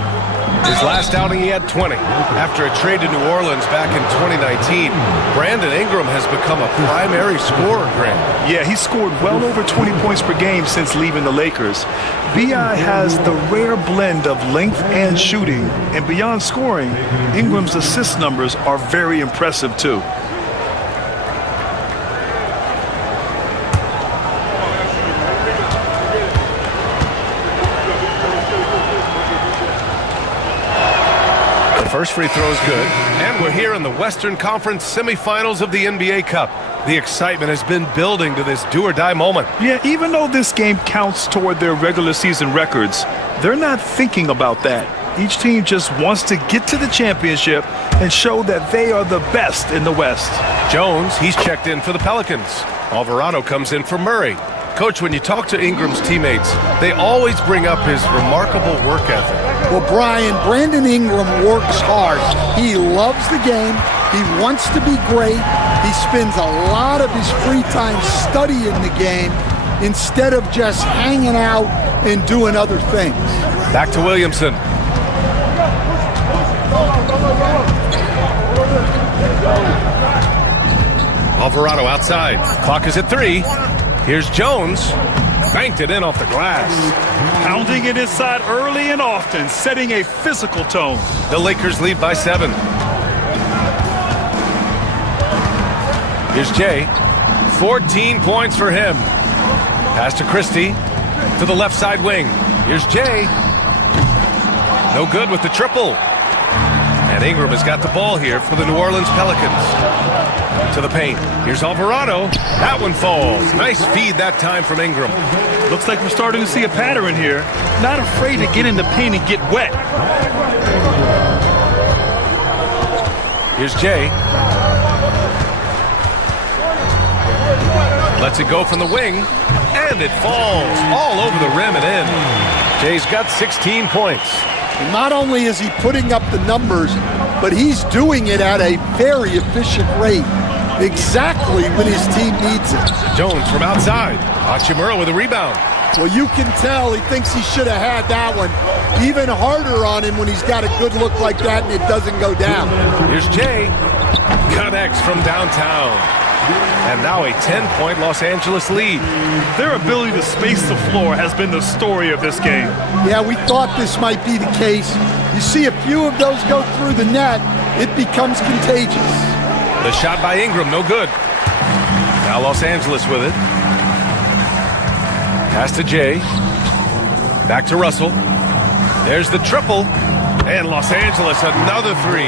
His last outing, he had 20. After a trade to New Orleans back in 2019, Brandon Ingram has become a primary scorer, Grant. Yeah, he scored well over 20 points per game since leaving the Lakers. B.I. has the rare blend of length and shooting, and beyond scoring, Ingram's assist numbers are very impressive too. First free throw is good, and we're here in the Western Conference semifinals of the NBA Cup. The excitement has been building to this do-or-die moment. Yeah, even though this game counts toward their regular season records, they're not thinking about that. Each team just wants to get to the championship and show that they are the best in the West. Jones, he's checked in for the Pelicans. Alvarado comes in for Murray. Coach, when you talk to Ingram's teammates, they always bring up his remarkable work ethic. Well, Brian, Brandon Ingram works hard. He loves the game. He wants to be great. He spends a lot of his free time studying the game instead of just hanging out and doing other things. Back to Williamson. Alvarado outside. Clock is at 3. Here's Jones. Banked it in off the glass. Pounding it inside early and often, setting a physical tone. The Lakers lead by 7. Here's Jay. 14 points for him. Pass to Christie. To the left side wing. Here's Jay. No good with the triple. And Ingram has got the ball here for the New Orleans Pelicans. To the paint. Here's Alvarado. That one falls. Nice feed that time from Ingram. Looks like we're starting to see a pattern here. Not afraid to get in the paint and get wet. Here's Jay. Lets it go from the wing. And it falls all over the rim and in. Jay's got 16 points. And not only is he putting up the numbers, but he's doing it at a very efficient rate. Exactly when his team needs it. Jones from outside. Hachimura with a rebound. Well, you can tell he thinks he should have had that one. Even harder on him when he's got a good look like that and it doesn't go down. Here's Jay. Connects from downtown. And now a 10-point Los Angeles lead. Their ability to space the floor has been the story of this game. Yeah, we thought this might be the case. You see a few of those go through the net, it becomes contagious. The shot by Ingram, no good. Now Los Angeles with it. Pass to Jay. Back to Russell. There's the triple. And Los Angeles, another 3.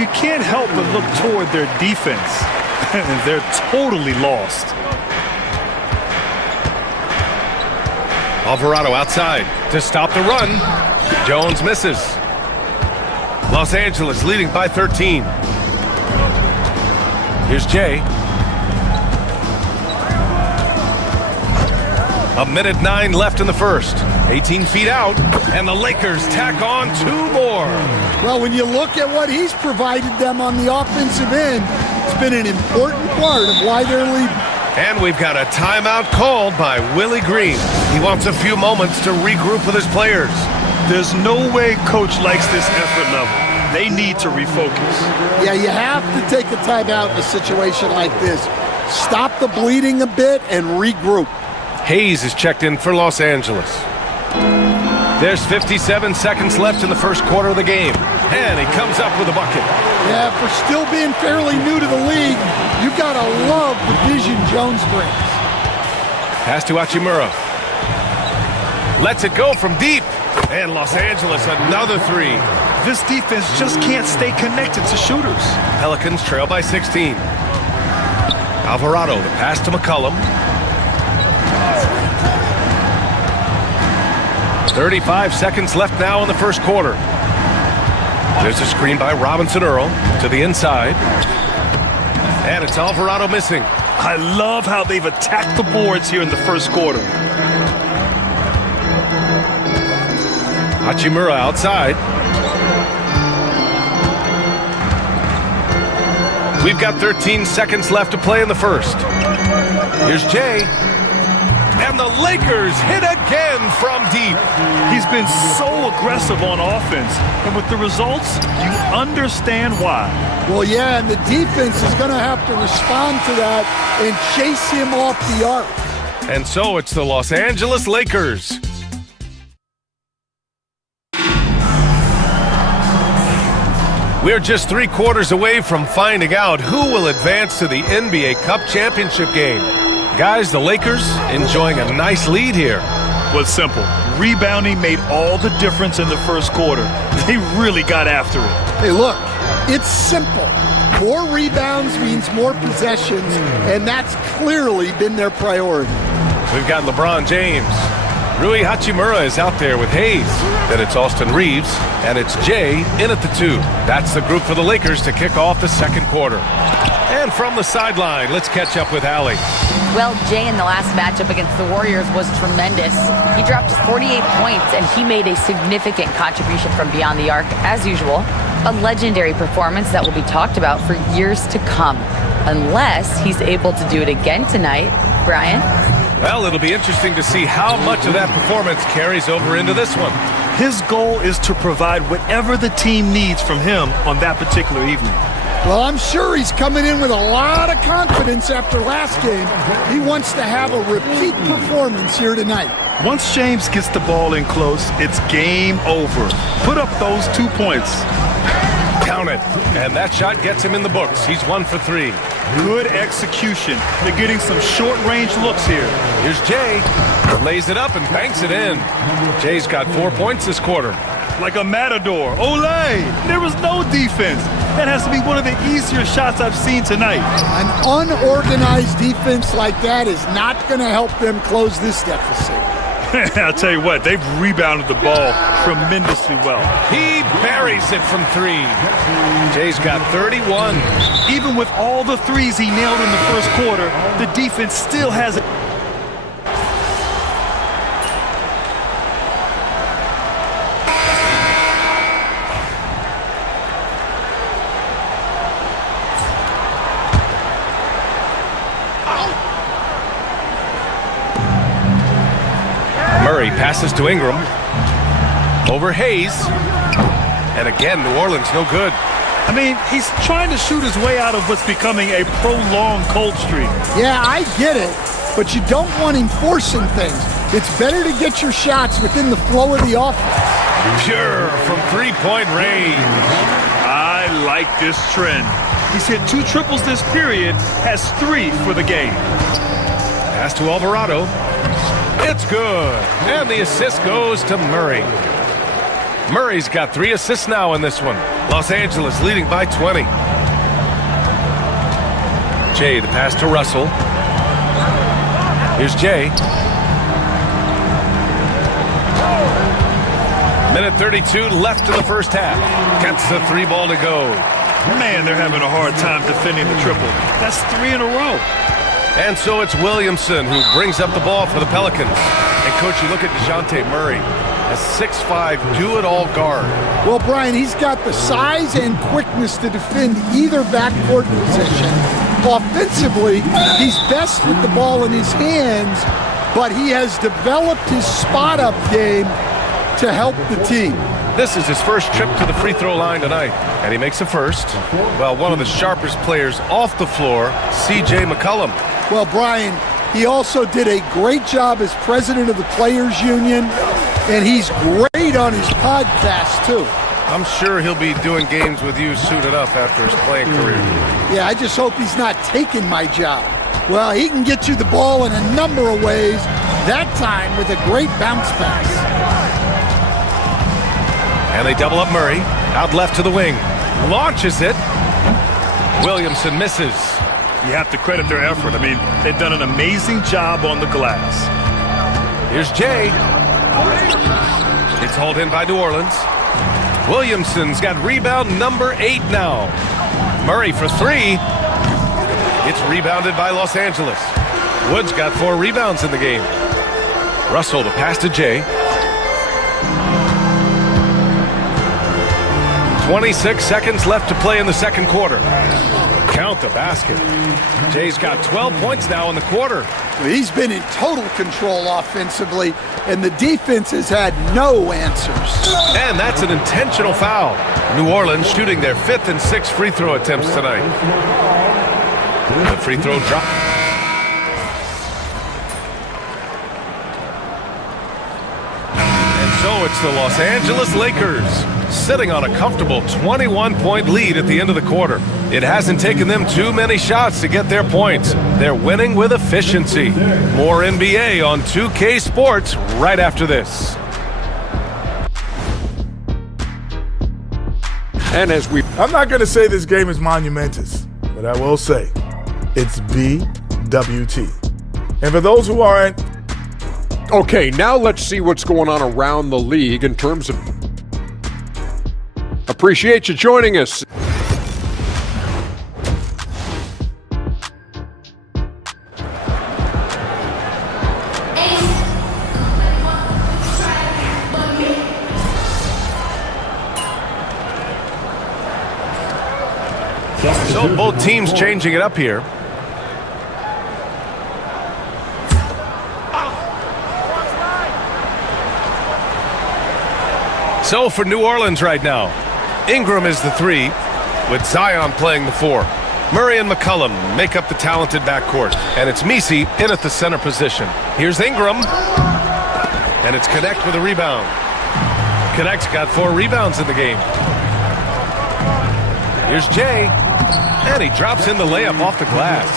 You can't help but look toward their defense. They're totally lost. Alvarado outside to stop the run. Jones misses. Los Angeles leading by 13. Here's Jay. 1:09 left in the first. 18 feet out, and the Lakers tack on 2 more. Well, when you look at what he's provided them on the offensive end, it's been an important part of why they're leading. And we've got a timeout called by Willie Green. He wants a few moments to regroup with his players. There's no way Coach likes this effort level. They need to refocus. Yeah, you have to take a timeout in a situation like this. Stop the bleeding a bit and regroup. Hayes is checked in for Los Angeles. There's 57 seconds left in the first quarter of the game. And he comes up with a bucket. Yeah, for still being fairly new to the league, you gotta love the vision Jones brings. Pass to Hachimura. Lets it go from deep. And Los Angeles, another 3. This defense just can't stay connected to shooters. Pelicans trail by 16. Alvarado, the pass to McCollum. 35 seconds left now in the first quarter. There's a screen by Robinson Earl to the inside. And it's Alvarado missing. I love how they've attacked the boards here in the first quarter. Hachimura outside. We've got 13 seconds left to play in the first. Here's Jay. And the Lakers hit again from deep. He's been so aggressive on offense. And with the results, you understand why. Well, yeah, and the defense is going to have to respond to that and chase him off the arc. And so it's the Los Angeles Lakers. We're just 3 quarters away from finding out who will advance to the NBA Cup championship game. Guys, the Lakers enjoying a nice lead here. Was simple. Rebounding made all the difference in the first quarter. They really got after it. Hey, look, it's simple. More rebounds means more possessions, and that's clearly been their priority. We've got LeBron James. Rui Hachimura is out there with Hayes. Then it's Austin Reeves, and it's Jay in at the 2. That's the group for the Lakers to kick off the second quarter. And from the sideline, let's catch up with Allie. Well, Jay in the last matchup against the Warriors was tremendous. He dropped 48 points, and he made a significant contribution from beyond the arc, as usual. A legendary performance that will be talked about for years to come, unless he's able to do it again tonight. Brian? Well, it'll be interesting to see how much of that performance carries over into this one. His goal is to provide whatever the team needs from him on that particular evening. Well, I'm sure he's coming in with a lot of confidence after last game. He wants to have a repeat performance here tonight. Once James gets the ball in close, it's game over. Put up those 2 points. Count it. And that shot gets him in the books. He's 1 for 3. Good execution. They're getting some short-range looks here. Here's Jay. Lays it up and banks it in. Jay's got 4 points this quarter. Like a matador. Olay! There was no defense. That has to be one of the easier shots I've seen tonight. An unorganized defense like that is not going to help them close this deficit. I'll tell you what, they've rebounded the ball tremendously well. He buries it from 3. Jay's got 31. Even with all the threes he nailed in the first quarter, the defense still has it. Murray passes to Ingram. Over Hayes. And again, New Orleans no good. I mean, he's trying to shoot his way out of what's becoming a prolonged cold streak. Yeah, I get it, but you don't want him forcing things. It's better to get your shots within the flow of the offense. Pure from 3-point range. I like this trend. He's hit 2 triples this period, has 3 for the game. Pass to Alvarado. It's good. And the assist goes to Murray. Murray's got 3 assists now in this one. Los Angeles leading by 20. Jay, the pass to Russell. Here's Jay. Minute 32 left in the first half. Gets the 3 ball to go. Man, they're having a hard time defending the triple. That's 3 in a row. And so it's Williamson who brings up the ball for the Pelicans. And, Coach, you look at DeJounte Murray, a 6'5", do-it-all guard. Well, Brian, he's got the size and quickness to defend either backcourt position. Offensively, he's best with the ball in his hands, but he has developed his spot-up game to help the team. This is his first trip to the free throw line tonight, and he makes a first. Well, one of the sharpest players off the floor, C.J. McCollum. Well, Brian, he also did a great job as president of the Players Union, and he's great on his podcast, too. I'm sure he'll be doing games with you suited up after his playing career. Yeah, I just hope he's not taking my job. Well, he can get you the ball in a number of ways, that time with a great bounce pass. And they double up Murray, out left to the wing. Launches it. Williamson misses. You have to credit their effort. I mean, they've done an amazing job on the glass. Here's Jay. It's hauled in by New Orleans. Williamson's got rebound number 8 now. Murray for 3. It's rebounded by Los Angeles. Wood's got 4 rebounds in the game. Russell to pass to Jay. 26 seconds left to play in the second quarter. Count the basket. Jay's got 12 points now in the quarter. He's been in total control offensively, and the defense has had no answers. And that's an intentional foul. New Orleans shooting their 5th and 6th free throw attempts tonight. The free throw drop. And so it's the Los Angeles Lakers sitting on a comfortable 21-point lead at the end of the quarter. It hasn't taken them too many shots to get their points. They're winning with efficiency. More NBA on 2K Sports right after this. And I'm not going to say this game is monumentous, but I will say it's BWT. And for those who aren't... Okay, now let's see what's going on around the league in terms of... Appreciate you joining us. So both teams changing it up here. So for New Orleans right now, Ingram is the 3, with Zion playing the 4. Murray and McCollum make up the talented backcourt, and it's Messi in at the center position. Here's Ingram, and it's Connect with a rebound. Connect's got 4 rebounds in the game. Here's Jay, and he drops in the layup off the glass.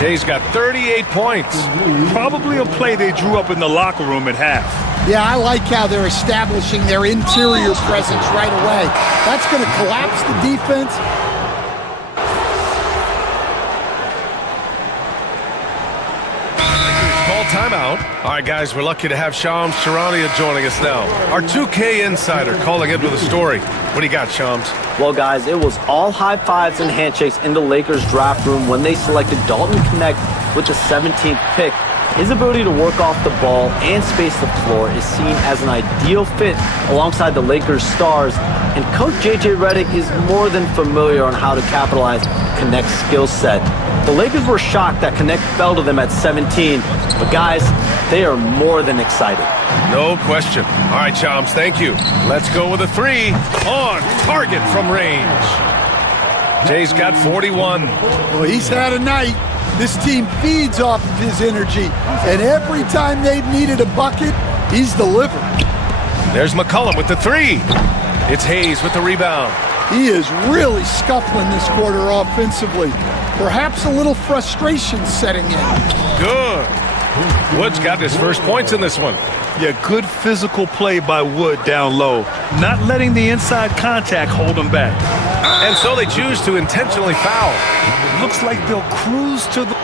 Jay's got 38 points. Probably a play they drew up in the locker room at half. Yeah, I like how they're establishing their interior presence right away. That's going to collapse the defense. Call timeout. All right, guys, we're lucky to have Shams Charania joining us now. Our 2K insider calling in with a story. What do you got, Shams? Well, guys, it was all high fives and handshakes in the Lakers draft room when they selected Dalton Connect with the 17th pick. His ability to work off the ball and space the floor is seen as an ideal fit alongside the Lakers' stars, and Coach J.J. Redick is more than familiar on how to capitalize Connect's skill set. The Lakers were shocked that Connect fell to them at 17, but guys, they are more than excited. No question. All right, Shams, thank you. Let's go with a 3 on target from range. Jay's got 41. Well, he's had a night. This team feeds off of his energy, and every time they've needed a bucket, he's delivered. There's McCollum with the 3. It's Hayes with the rebound. He is really scuffling this quarter offensively. Perhaps a little frustration setting in. Good. Wood's got his first points in this one. Yeah, good physical play by Wood down low. Not letting the inside contact hold him back. And so they choose to intentionally foul. Looks like they'll cruise to the...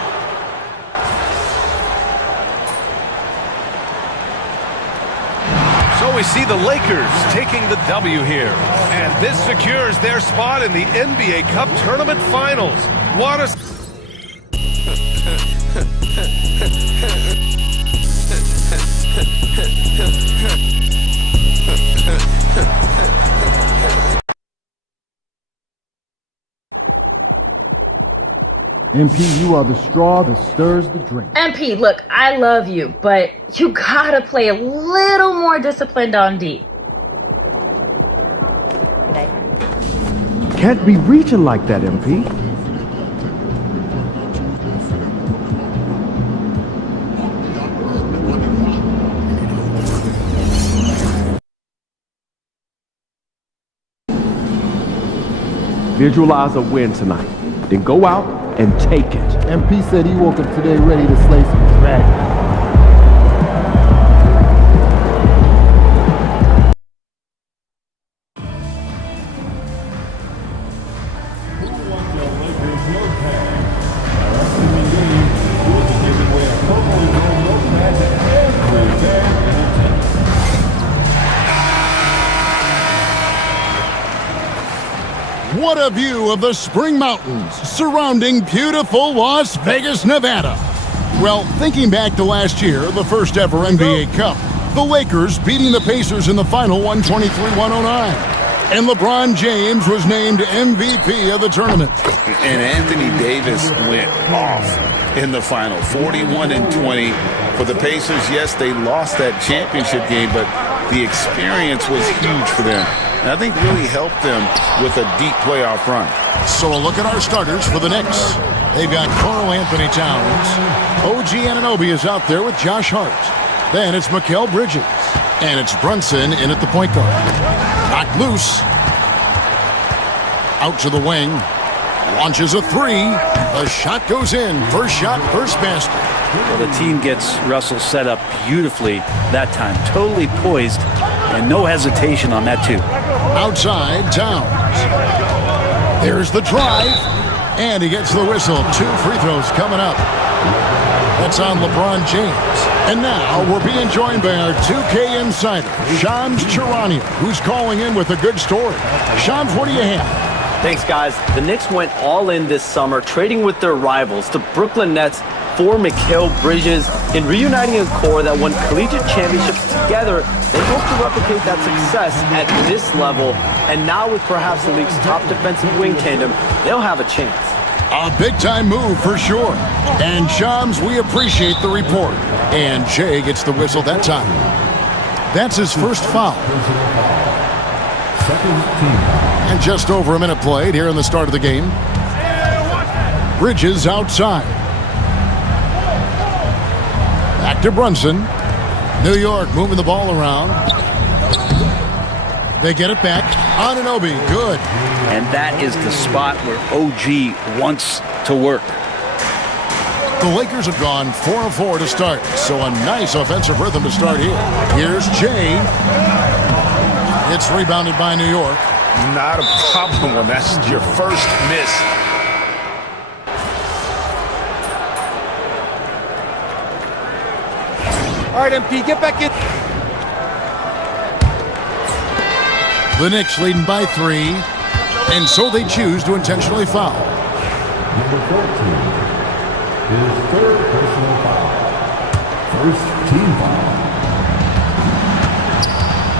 So we see the Lakers taking the W here. And this secures their spot in the NBA Cup Tournament Finals. What a... MP, you are the straw that stirs the drink. MP, look, I love you, but you gotta play a little more disciplined on D. Can't be reaching like that, MP. Visualize a win tonight. Then go out and take it. MP said he woke up today ready to slay some dragons. What a view of the Spring Mountains surrounding beautiful Las Vegas, Nevada. Well, thinking back to last year, the first ever NBA Cup, the Lakers beating the Pacers in the final 123-109. And LeBron James was named MVP of the tournament. And Anthony Davis went off in the final, 41-20 for the Pacers. Yes, they lost that championship game, but the experience was huge for them. And I think really helped them with a deep playoff run. So a look at our starters for the Knicks. They've got Karl Anthony Towns. OG Anunoby is out there with Josh Hart. Then it's Mikal Bridges. And it's Brunson in at the point guard. Knocked loose. Out to the wing. Launches a three. The shot goes in. First shot, first basket. Well, the team gets Russell set up beautifully that time. Totally poised and no hesitation on that too. Outside, Towns. There's the drive. And he gets the whistle. 2 free throws coming up. That's on LeBron James. And now we're being joined by our 2K insider, Shams Charania, who's calling in with a good story. Shams, what do you have? Thanks, guys. The Knicks went all in this summer, trading with their rivals, the Brooklyn Nets, for Mikal Bridges. In reuniting a core that won collegiate championships together, they hope to replicate that success at this level. And now with perhaps the league's top defensive wing tandem, they'll have a chance. A big-time move for sure. And Shams, we appreciate the report. And Jay gets the whistle that time. That's his first foul. And just over a minute played here in the start of the game. Bridges outside. Back to Brunson. New York moving the ball around. They get it back. Anunoby, good. And that is the spot where OG wants to work. The Lakers have gone 4-4 to start, so a nice offensive rhythm to start here. Here's Jay. It's rebounded by New York. Not a problem when that's your first miss. All right, MP, get back in. The Knicks leading by 3, and so they choose to intentionally foul. Number 14, his third personal foul. First team foul.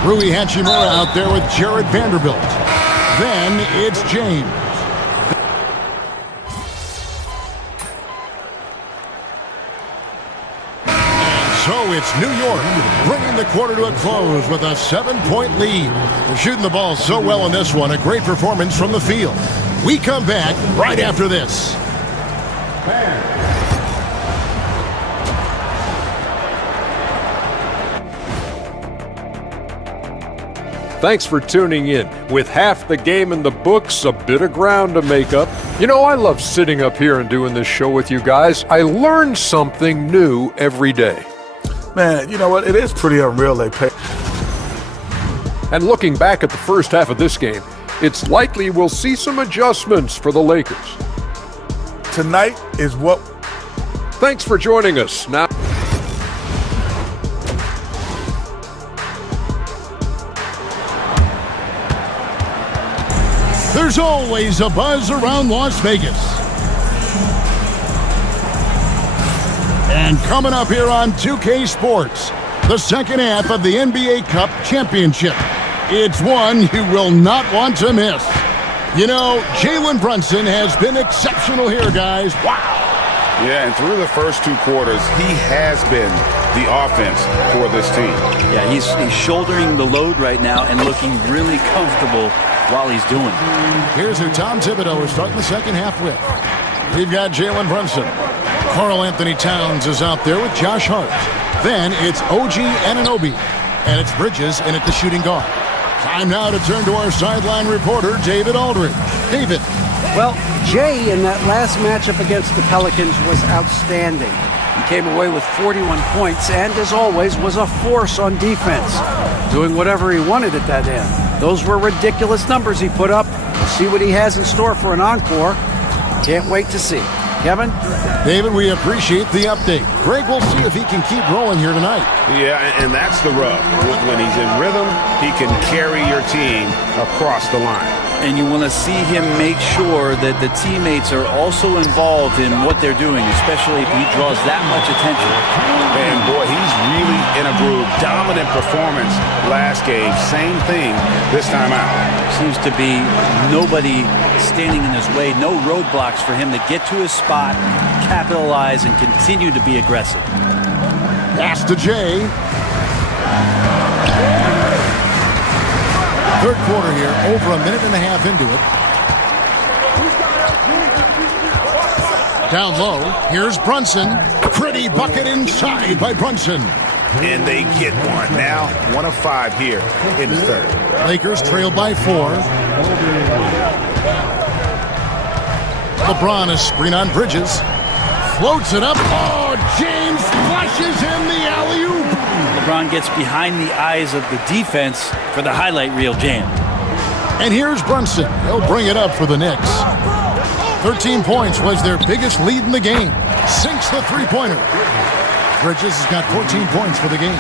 Rui Hachimura out there with Jared Vanderbilt. Then it's James. So it's New York bringing the quarter to a close with a 7-point lead. They're shooting the ball so well in this one. A great performance from the field. We come back right after this. Thanks for tuning in. With half the game in the books, a bit of ground to make up. You know, I love sitting up here and doing this show with you guys. I learn something new every day. Man, you know what? It is pretty unreal they pay. And looking back at the first half of this game, it's likely we'll see some adjustments for the Lakers. Tonight is what... Thanks for joining us. Now... There's always a buzz around Las Vegas. And coming up here on 2K Sports, the second half of the NBA Cup Championship. It's one you will not want to miss. You know, Jalen Brunson has been exceptional here, guys. Wow. Yeah, and through the first 2 quarters, he has been the offense for this team. Yeah, he's shouldering the load right now and looking really comfortable while he's doing it. Here's who Tom Thibodeau is starting the second half with. We've got Jalen Brunson. Karl Anthony Towns is out there with Josh Hart. Then it's OG Anunoby. And it's Bridges in at the shooting guard. Time now to turn to our sideline reporter, David Aldridge. David. Well, Jay in that last matchup against the Pelicans was outstanding. He came away with 41 points and, as always, was a force on defense, doing whatever he wanted at that end. Those were ridiculous numbers he put up. We'll see what he has in store for an encore. Can't wait to see. Kevin? David, we appreciate the update. Greg, we'll see if he can keep rolling here tonight. Yeah, and that's the rub. When he's in rhythm, he can carry your team across the line. And you want to see him make sure that the teammates are also involved in what they're doing, especially if he draws that much attention. And boy, he's really in a groove. Dominant performance last game. Same thing this time out. Seems to be nobody standing in his way. No roadblocks for him to get to his spot, capitalize, and continue to be aggressive. Pass to Jay. Third quarter here, over a minute and a half into it. Down low, here's Brunson. Pretty bucket inside by Brunson. And they get one. Now 1 of 5 here in the third. Lakers trail by 4. LeBron is screen on Bridges. Floats it up. Oh, James flushes in the alley-oop. LeBron gets behind the eyes of the defense for the highlight reel jam. And here's Brunson. He'll bring it up for the Knicks. 13 points was their biggest lead in the game. Sinks the three-pointer. Bridges has got 14 points for the game.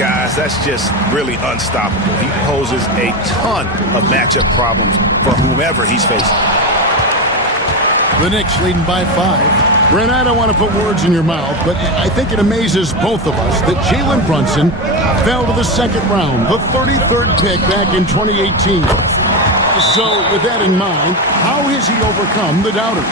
Guys, that's just really unstoppable. He poses a ton of matchup problems for whomever he's facing. The Knicks leading by 5. Brent, I don't want to put words in your mouth, but I think it amazes both of us that Jalen Brunson fell to the second round, the 33rd pick back in 2018. So with that in mind, how has he overcome the doubters?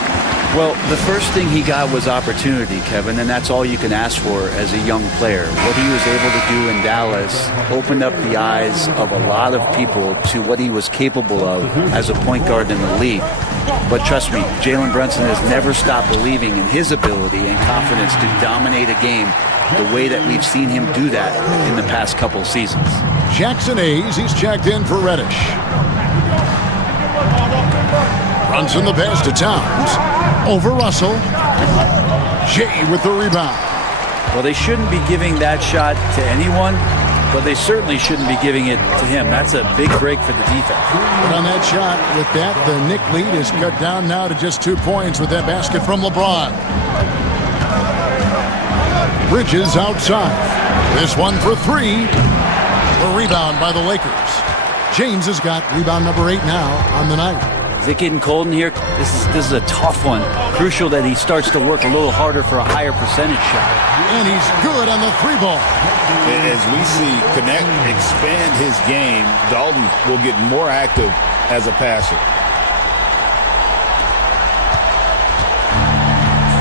Well, the first thing he got was opportunity, Kevin, and that's all you can ask for as a young player. What he was able to do in Dallas opened up the eyes of a lot of people to what he was capable of as a point guard in the league. But trust me, Jalen Brunson has never stopped believing in his ability and confidence to dominate a game the way that we've seen him do that in the past couple seasons. Jackson Hayes, he's checked in for Reddish. Brunson the pass to Towns. Over Russell. Jay with the rebound. Well, they shouldn't be giving that shot to anyone, but they certainly shouldn't be giving it to him. That's a big break for the defense. But on that shot, with that, the Knick lead is cut down now to just 2 points with that basket from LeBron. Bridges outside. This one for 3. A rebound by the Lakers. James has got rebound number 8 now on the night. Is it getting cold in here? This is a tough one. Crucial that he starts to work a little harder for a higher percentage shot. And he's good on the 3-ball. As we see Connect expand his game, Dalton will get more active as a passer.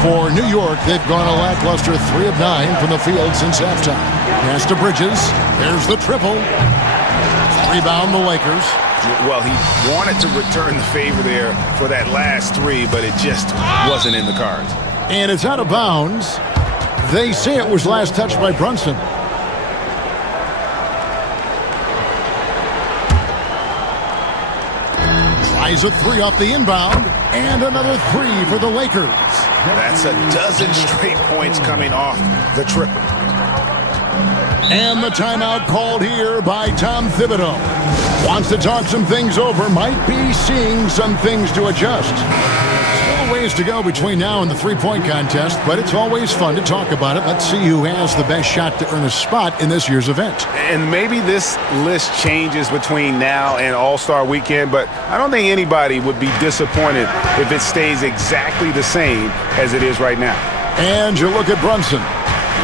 For New York, they've gone a lackluster 3 of 9 from the field since halftime. Pass to Bridges. There's the triple. Rebound the Lakers. Well, he wanted to return the favor there for that last 3, but it just wasn't in the cards. And it's out of bounds. They say it was last touched by Brunson. Tries a 3 off the inbound, and another 3 for the Lakers. That's a dozen straight points coming off the triple. And the timeout called here by Tom Thibodeau. Wants to talk some things over, might be seeing some things to adjust. Still a ways to go between now and the three-point contest, but it's always fun to talk about it. Let's see who has the best shot to earn a spot in this year's event. And maybe this list changes between now and All-Star Weekend, but I don't think anybody would be disappointed if it stays exactly the same as it is right now. And you look at Brunson.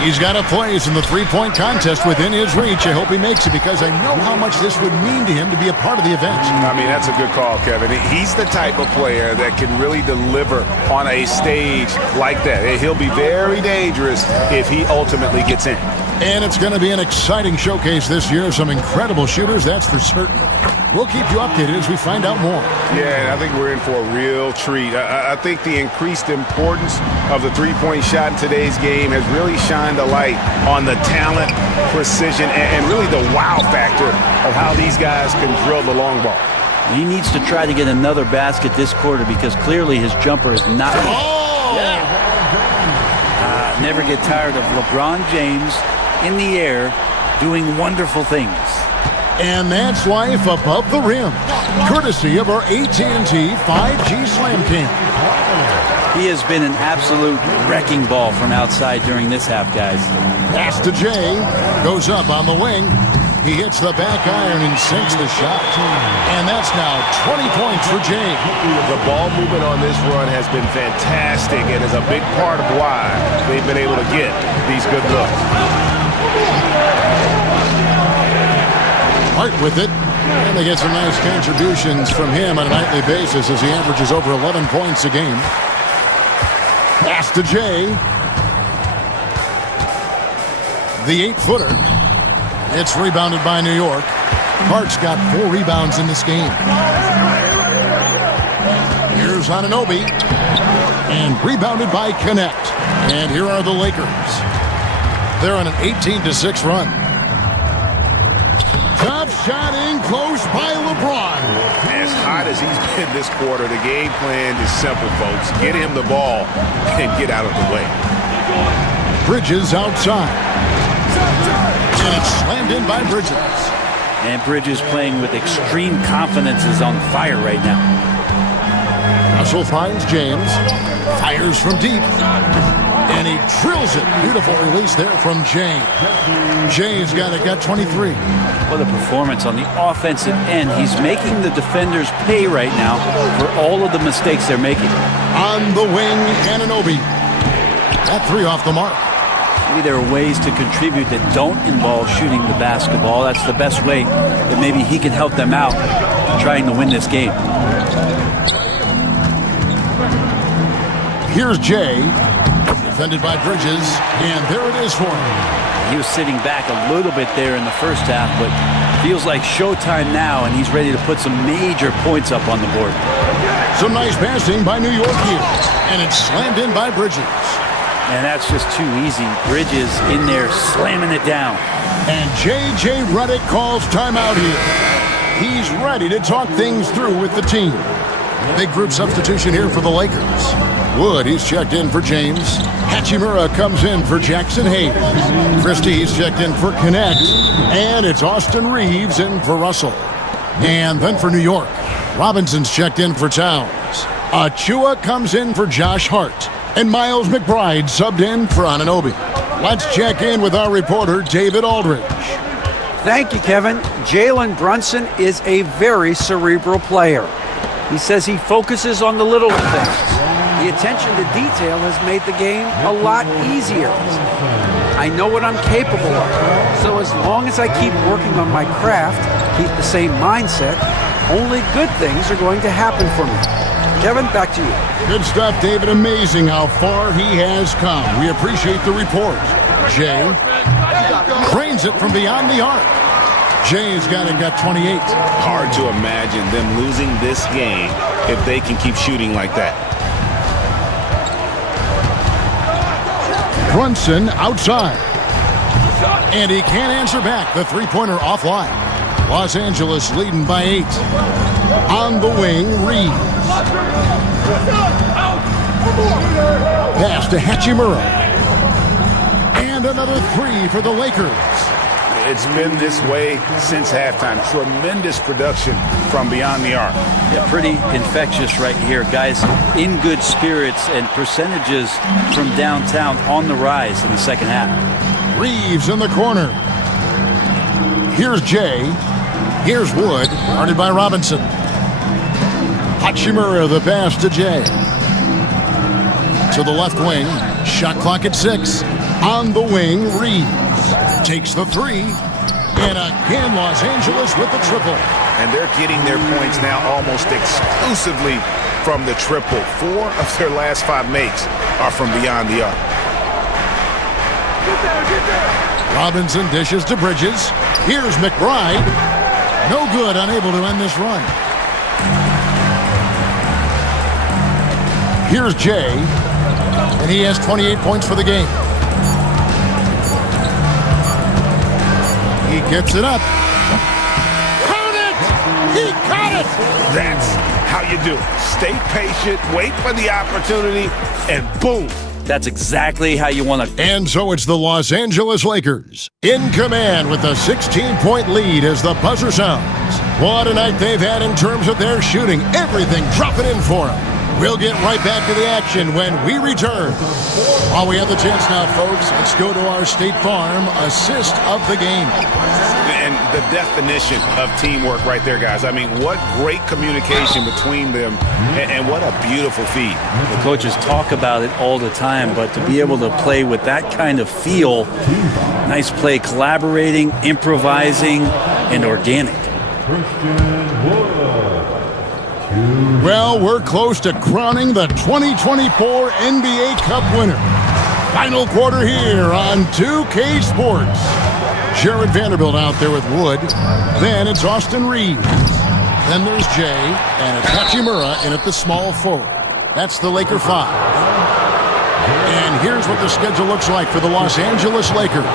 He's got a place in the three-point contest within his reach. I hope he makes it because I know how much this would mean to him to be a part of the event. I mean, that's a good call, Kevin. He's the type of player that can really deliver on a stage like that. He'll be very dangerous if he ultimately gets in. And it's going to be an exciting showcase this year. Some incredible shooters, that's for certain. We'll keep you updated as we find out more. Yeah, I think we're in for a real treat. I think the increased importance of the three-point shot in today's game has really shined a light on the talent, precision, and really the wow factor of how these guys can drill the long ball. He needs to try to get another basket this quarter because clearly his jumper is not... Oh! Yeah. Never get tired of LeBron James in the air doing wonderful things. And that's life above the rim, courtesy of our AT&T 5G Slam Cam. He has been an absolute wrecking ball from outside during this half, guys. Pass to Jay, goes up on the wing. He hits the back iron and sinks the shot. And that's now 20 points for James. The ball movement on this run has been fantastic and is a big part of why they've been able to get these good looks. Hart with it. And they get some nice contributions from him on a nightly basis as he averages over 11 points a game. Pass to Jay. The 8-footer. It's rebounded by New York. Hart's got 4 rebounds in this game. Here's Anunoby. And rebounded by Connect. And here are the Lakers. They're on an 18-6 run. Tough shot in close by LeBron. As hot as he's been this quarter, the game plan is simple, folks. Get him the ball and get out of the way. Bridges outside. And it's slammed in by Bridges. And Bridges playing with extreme confidence is on fire right now. Russell finds James. Fires from deep. And he drills it. Beautiful release there from Jay. Jay's got 23. What a performance on the offensive end. He's making the defenders pay right now for all of the mistakes they're making. On the wing, Anunoby. That 3 off the mark. Maybe there are ways to contribute that don't involve shooting the basketball. That's the best way that maybe he can help them out trying to win this game. Here's Jay. Defended by Bridges, and there it is for him. He was sitting back a little bit there in the first half, but feels like showtime now, and he's ready to put some major points up on the board. Some nice passing by New York here, and it's slammed in by Bridges. And that's just too easy. Bridges in there slamming it down. And J.J. Redick calls timeout here. He's ready to talk things through with the team. Big group substitution here for the Lakers. Wood, he's checked in for James. Hachimura comes in for Jackson Hayes. Christie's checked in for Connect. And it's Austin Reeves in for Russell. And then for New York, Robinson's checked in for Towns. Achua comes in for Josh Hart. And Miles McBride subbed in for Anunoby. Let's check in with our reporter, David Aldridge. Thank you, Kevin. Jalen Brunson is a very cerebral player. He says he focuses on the little things. The attention to detail has made the game a lot easier. I know what I'm capable of, so as long as I keep working on my craft, keep the same mindset, only good things are going to happen for me. Kevin, back to you. Good stuff, David. Amazing how far he has come. We appreciate the report. Jay drains it from beyond the arc. Jay's got 28. Hard to imagine them losing this game if they can keep shooting like that. Brunson outside. And he can't answer back. The three-pointer offline. Los Angeles leading by 8. On the wing, Reeves. Pass to Hachimura. And another 3 for the Lakers. It's been this way since halftime. Tremendous production from beyond the arc. Yeah, pretty infectious right here. Guys in good spirits and percentages from downtown on the rise in the second half. Reeves in the corner. Here's Jay. Here's Wood, guarded by Robinson. Hachimura, the pass to Jay. To the left wing. Shot clock at 6. On the wing, Reeves takes the 3. And again, Los Angeles with the triple. And they're getting their points now almost exclusively from the triple. 4 of their last 5 makes are from beyond the arc. Robinson dishes to Bridges. Here's McBride. No good, unable to end this run. Here's Jay. And he has 28 points for the game. He gets it up. Count it! He caught it! That's how you do it. Stay patient, wait for the opportunity, and boom. That's exactly how you want to. And so it's the Los Angeles Lakers in command with a 16-point lead as the buzzer sounds. What a night they've had in terms of their shooting. Everything dropping in for them. We'll get right back to the action when we return. While we have the chance now, folks, let's go to our State Farm assist of the game. And the definition of teamwork right there, guys. I mean, what great communication between them, and what a beautiful feed. The coaches talk about it all the time, but to be able to play with that kind of feel, nice play, collaborating, improvising, and organic. Well, we're close to crowning the 2024 NBA Cup winner. Final quarter here on 2K Sports. Jared Vanderbilt out there with Wood. Then it's Austin Reeves. Then there's Jay, and it's Hachimura in at the small forward. That's the Laker 5. And here's what the schedule looks like for the Los Angeles Lakers.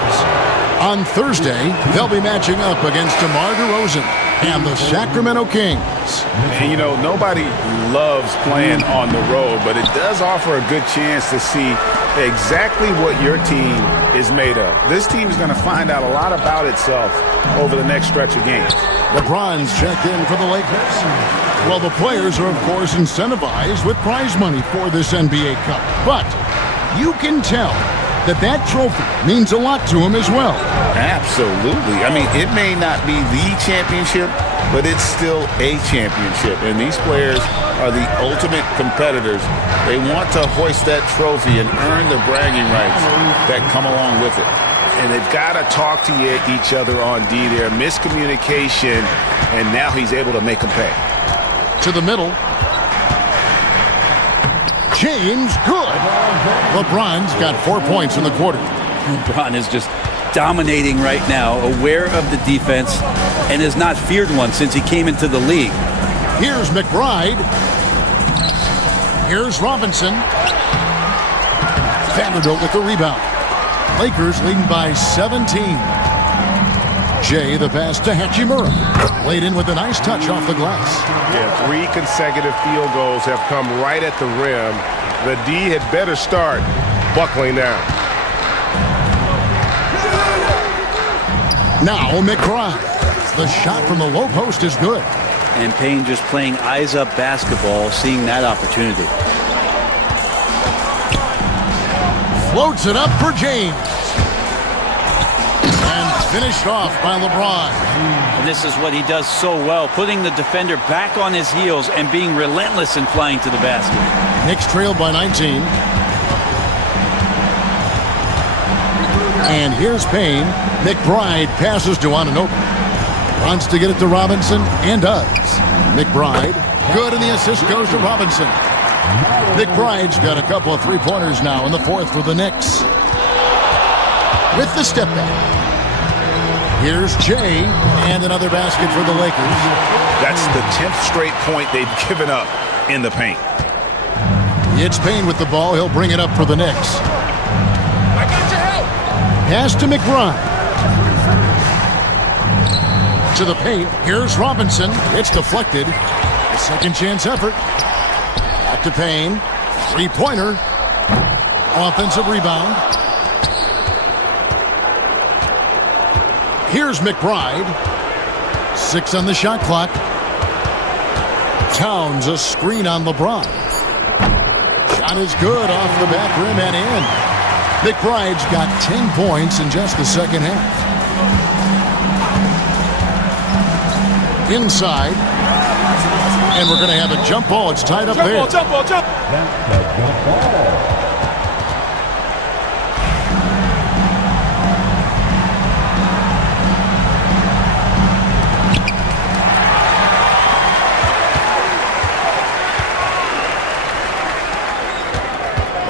On Thursday, they'll be matching up against DeMar DeRozan and the Sacramento Kings. And, you know, nobody loves playing on the road, but it does offer a good chance to see exactly what your team is made of. This team is going to find out a lot about itself over the next stretch of games. LeBron's checked in for the Lakers. Well, the players are, of course, incentivized with prize money for this NBA Cup. But you can tell that trophy means a lot to him as well. Absolutely. I mean, it may not be the championship, but it's still a championship. And these players are the ultimate competitors. They want to hoist that trophy and earn the bragging rights that come along with it. And they've got to talk to each other on D there. Miscommunication, and now he's able to make them pay. To the middle. James, good. LeBron's got 4 points in the quarter. LeBron is just dominating right now, aware of the defense, and has not feared one since he came into the league. Here's McBride. Here's Robinson. Vanderbilt with the rebound. Lakers leading by 17. Jay, the pass to Hachimura. Laid in with a nice touch off the glass. Yeah, 3 consecutive field goals have come right at the rim. The D had better start buckling down. Now McBride. The shot from the low post is good. And Payne just playing eyes-up basketball, seeing that opportunity. Floats it up for James. Finished off by LeBron. And this is what he does so well, putting the defender back on his heels and being relentless in flying to the basket. Knicks trailed by 19. And here's Payne. McBride passes to Anunoby. Wants to get it to Robinson and does. McBride, good, and the assist goes to Robinson. McBride's got a couple of three-pointers now in the fourth for the Knicks. With the step back. Here's Jay, and another basket for the Lakers. That's the 10th straight point they've given up in the paint. It's Payne with the ball. He'll bring it up for the Knicks. I got your help. Pass to McBride. To the paint. Here's Robinson. It's deflected. A second chance effort. Back to Payne. Three-pointer. Offensive rebound. Here's McBride. 6 on the shot clock. Towns a screen on LeBron. Shot is good off the back rim and in. McBride's got 10 points in just the second half. Inside. And we're going to have a jump ball. It's tied up there. Jump ball. That's a jump ball.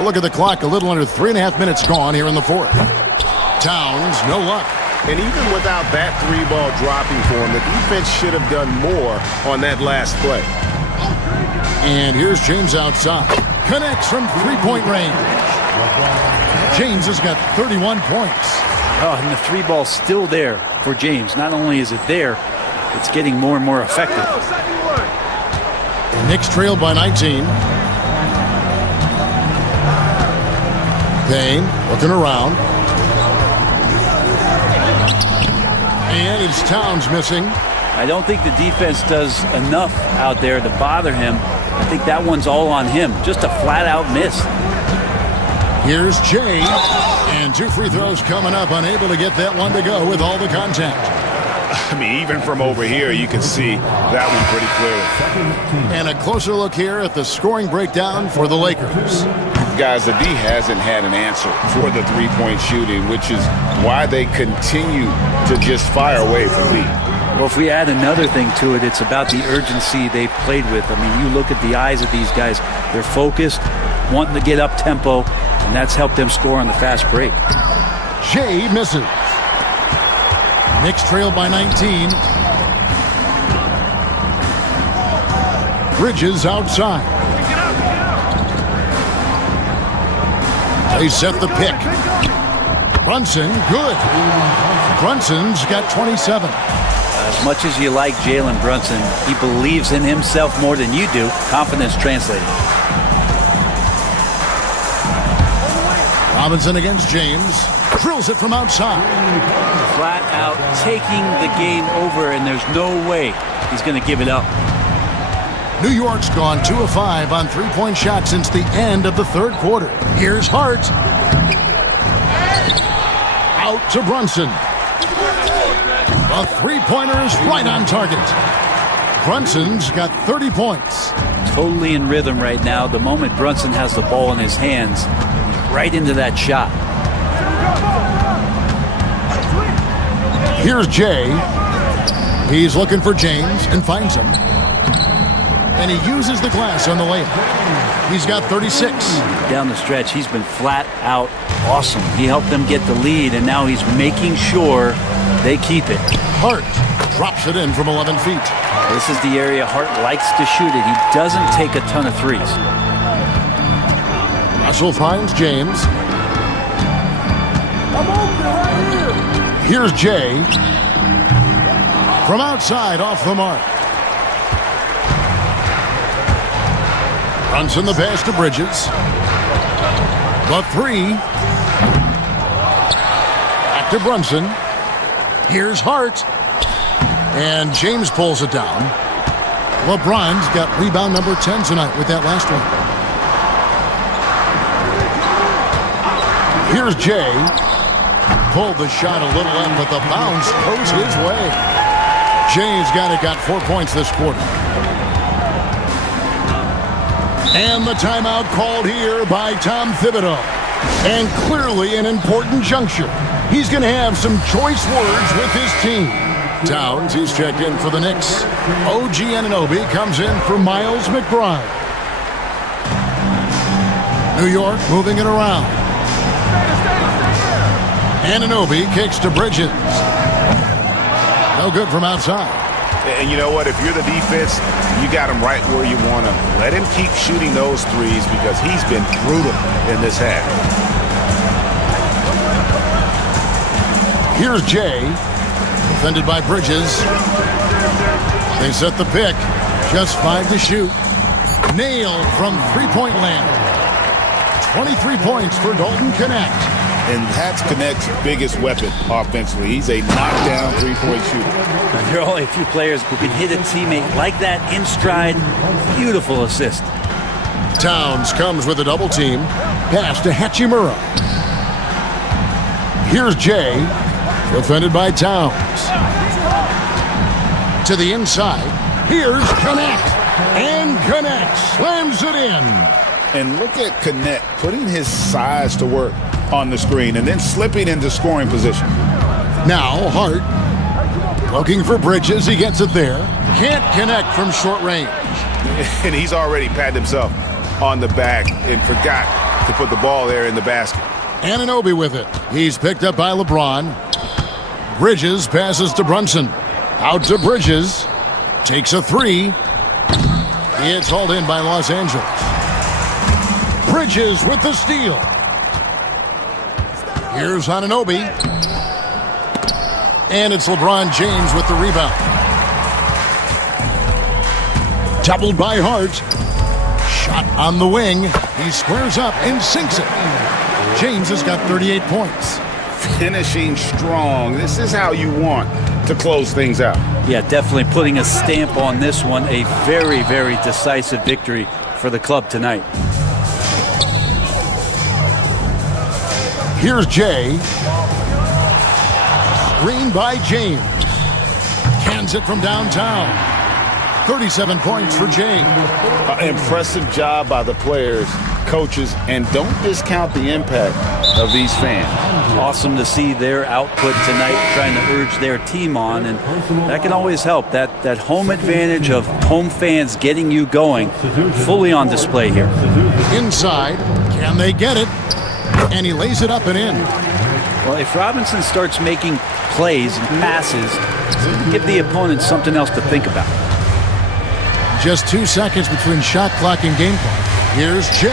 Look at the clock, a little under 3.5 minutes gone here in the fourth. Towns, no luck. And even without that 3-ball dropping for him, the defense should have done more on that last play. And here's James outside. Connects from three-point range. James has got 31 points. Oh, and the 3-ball's still there for James. Not only is it there, it's getting more and more effective. Knicks trailed by 19. Payne looking around. And it's Towns missing. I don't think the defense does enough out there to bother him. I think that one's all on him. Just a flat-out miss. Here's Jay. And 2 free throws coming up. Unable to get that one to go with all the contact. I mean, even from over here, you can see that one pretty clearly. And a closer look here at the scoring breakdown for the Lakers. Guys, the D hasn't had an answer for the three-point shooting, which is why they continue to just fire away from deep. Well, if we add another thing to it, it's about the urgency they've played with. I mean, you look at the eyes of these guys. They're focused, wanting to get up tempo, and that's helped them score on the fast break. Jay misses. Knicks trail by 19. Bridges outside. They set the pick. Brunson, good. Brunson's got 27. As much as you like Jalen Brunson, he believes in himself more than you do. Confidence translated. Robinson against James. Drills it from outside. Flat out taking the game over, and there's no way he's going to give it up. New York's gone 2 of 5 on three-point shots since the end of the third quarter. Here's Hart. Out to Brunson. The three-pointer's right on target. Brunson's got 30 points. Totally in rhythm right now. The moment Brunson has the ball in his hands, right into that shot. Here's Jay. He's looking for James and finds him. And he uses the glass on the layup. He's got 36. Down the stretch, he's been flat out awesome. He helped them get the lead, and now he's making sure they keep it. Hart drops it in from 11 feet. This is the area Hart likes to shoot it. He doesn't take a ton of threes. Russell finds James. Here's Jay. From outside, off the mark. Brunson the pass to Bridges. The three. Back to Brunson. Here's Hart. And James pulls it down. LeBron's got rebound number 10 tonight with that last one. Here's Jay. Pulled the shot a little up, but the bounce goes his way. Jay's got 4 points this quarter. And the timeout called here by Tom Thibodeau. And clearly an important juncture. He's going to have some choice words with his team. Towns, he's checked in for the Knicks. OG Anunoby comes in for Miles McBride. New York moving it around. Anunoby kicks to Bridges. No good from outside. And you know what? If you're the defense, you got him right where you want him. Let him keep shooting those threes because he's been brutal in this half. Here's Jay. Defended by Bridges. They set the pick. Just 5 to shoot. Nailed from three-point land. 23 points for Dalton Knecht. And that's Connect's biggest weapon offensively. He's a knockdown three-point shooter. There are only a few players who can hit a teammate like that in stride. Beautiful assist. Towns comes with a double team. Pass to Hachimura. Here's Jay. Defended by Towns. To the inside. Here's Knecht. And Knecht slams it in. And look at Knecht putting his size to work on the screen and then slipping into scoring position. Now Hart looking for Bridges. He gets it there. Can't connect from short range. And he's already patted himself on the back and forgot to put the ball there in the basket. Anunoby with it. He's picked up by LeBron. Bridges passes to Brunson. Out to Bridges. Takes a three. It's hauled in by Los Angeles. Bridges with the steal. Here's Anunoby. And it's LeBron James with the rebound. Doubled by Hart. Shot on the wing. He squares up and sinks it. James has got 38 points. Finishing strong. This is how you want to close things out. Yeah, definitely putting a stamp on this one. A very, very decisive victory for the club tonight. Here's Jay. Screen by James. Lands it from downtown. 37 points for Jay. Impressive job by the players, coaches, and don't discount the impact of these fans. Awesome to see their output tonight, trying to urge their team on, and that can always help. That home advantage of home fans getting you going, fully on display here. Inside, can they get it? And he lays it up and in. Well, if Robinson starts making plays and passes, give the opponent something else to think about. Just 2 seconds between shot clock and game clock. Here's Jay.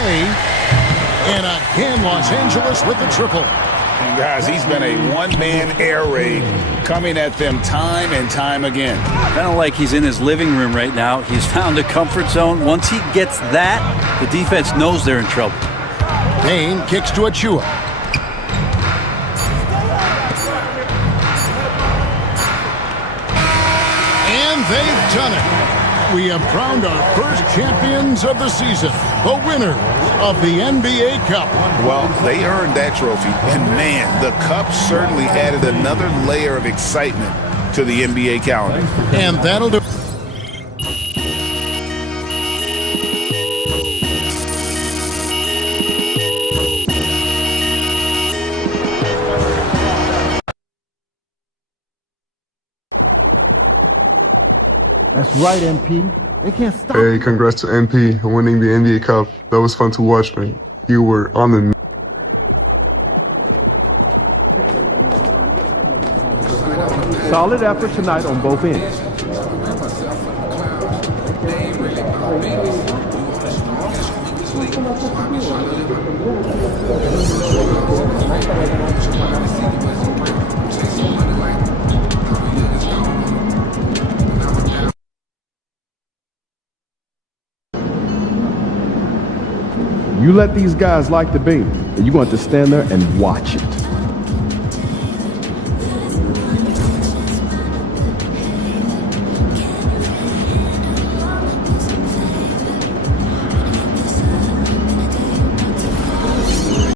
And again, Los Angeles with the triple. And guys, he's been a one-man air raid coming at them time and time again. Kind of like he's in his living room right now. He's found a comfort zone. Once he gets that, the defense knows they're in trouble. Payne kicks to Achua. And they've done it. We have crowned our first champions of the season, the winners of the NBA Cup. Well, they earned that trophy, and man, the Cup certainly added another layer of excitement to the NBA calendar. And that'll do. That's right, MP. They can't stop. Hey, congrats to MP on winning the NBA Cup. That was fun to watch, man. You were on the... Solid effort tonight on both ends. You let these guys like the beam, and you're going to stand there and watch it.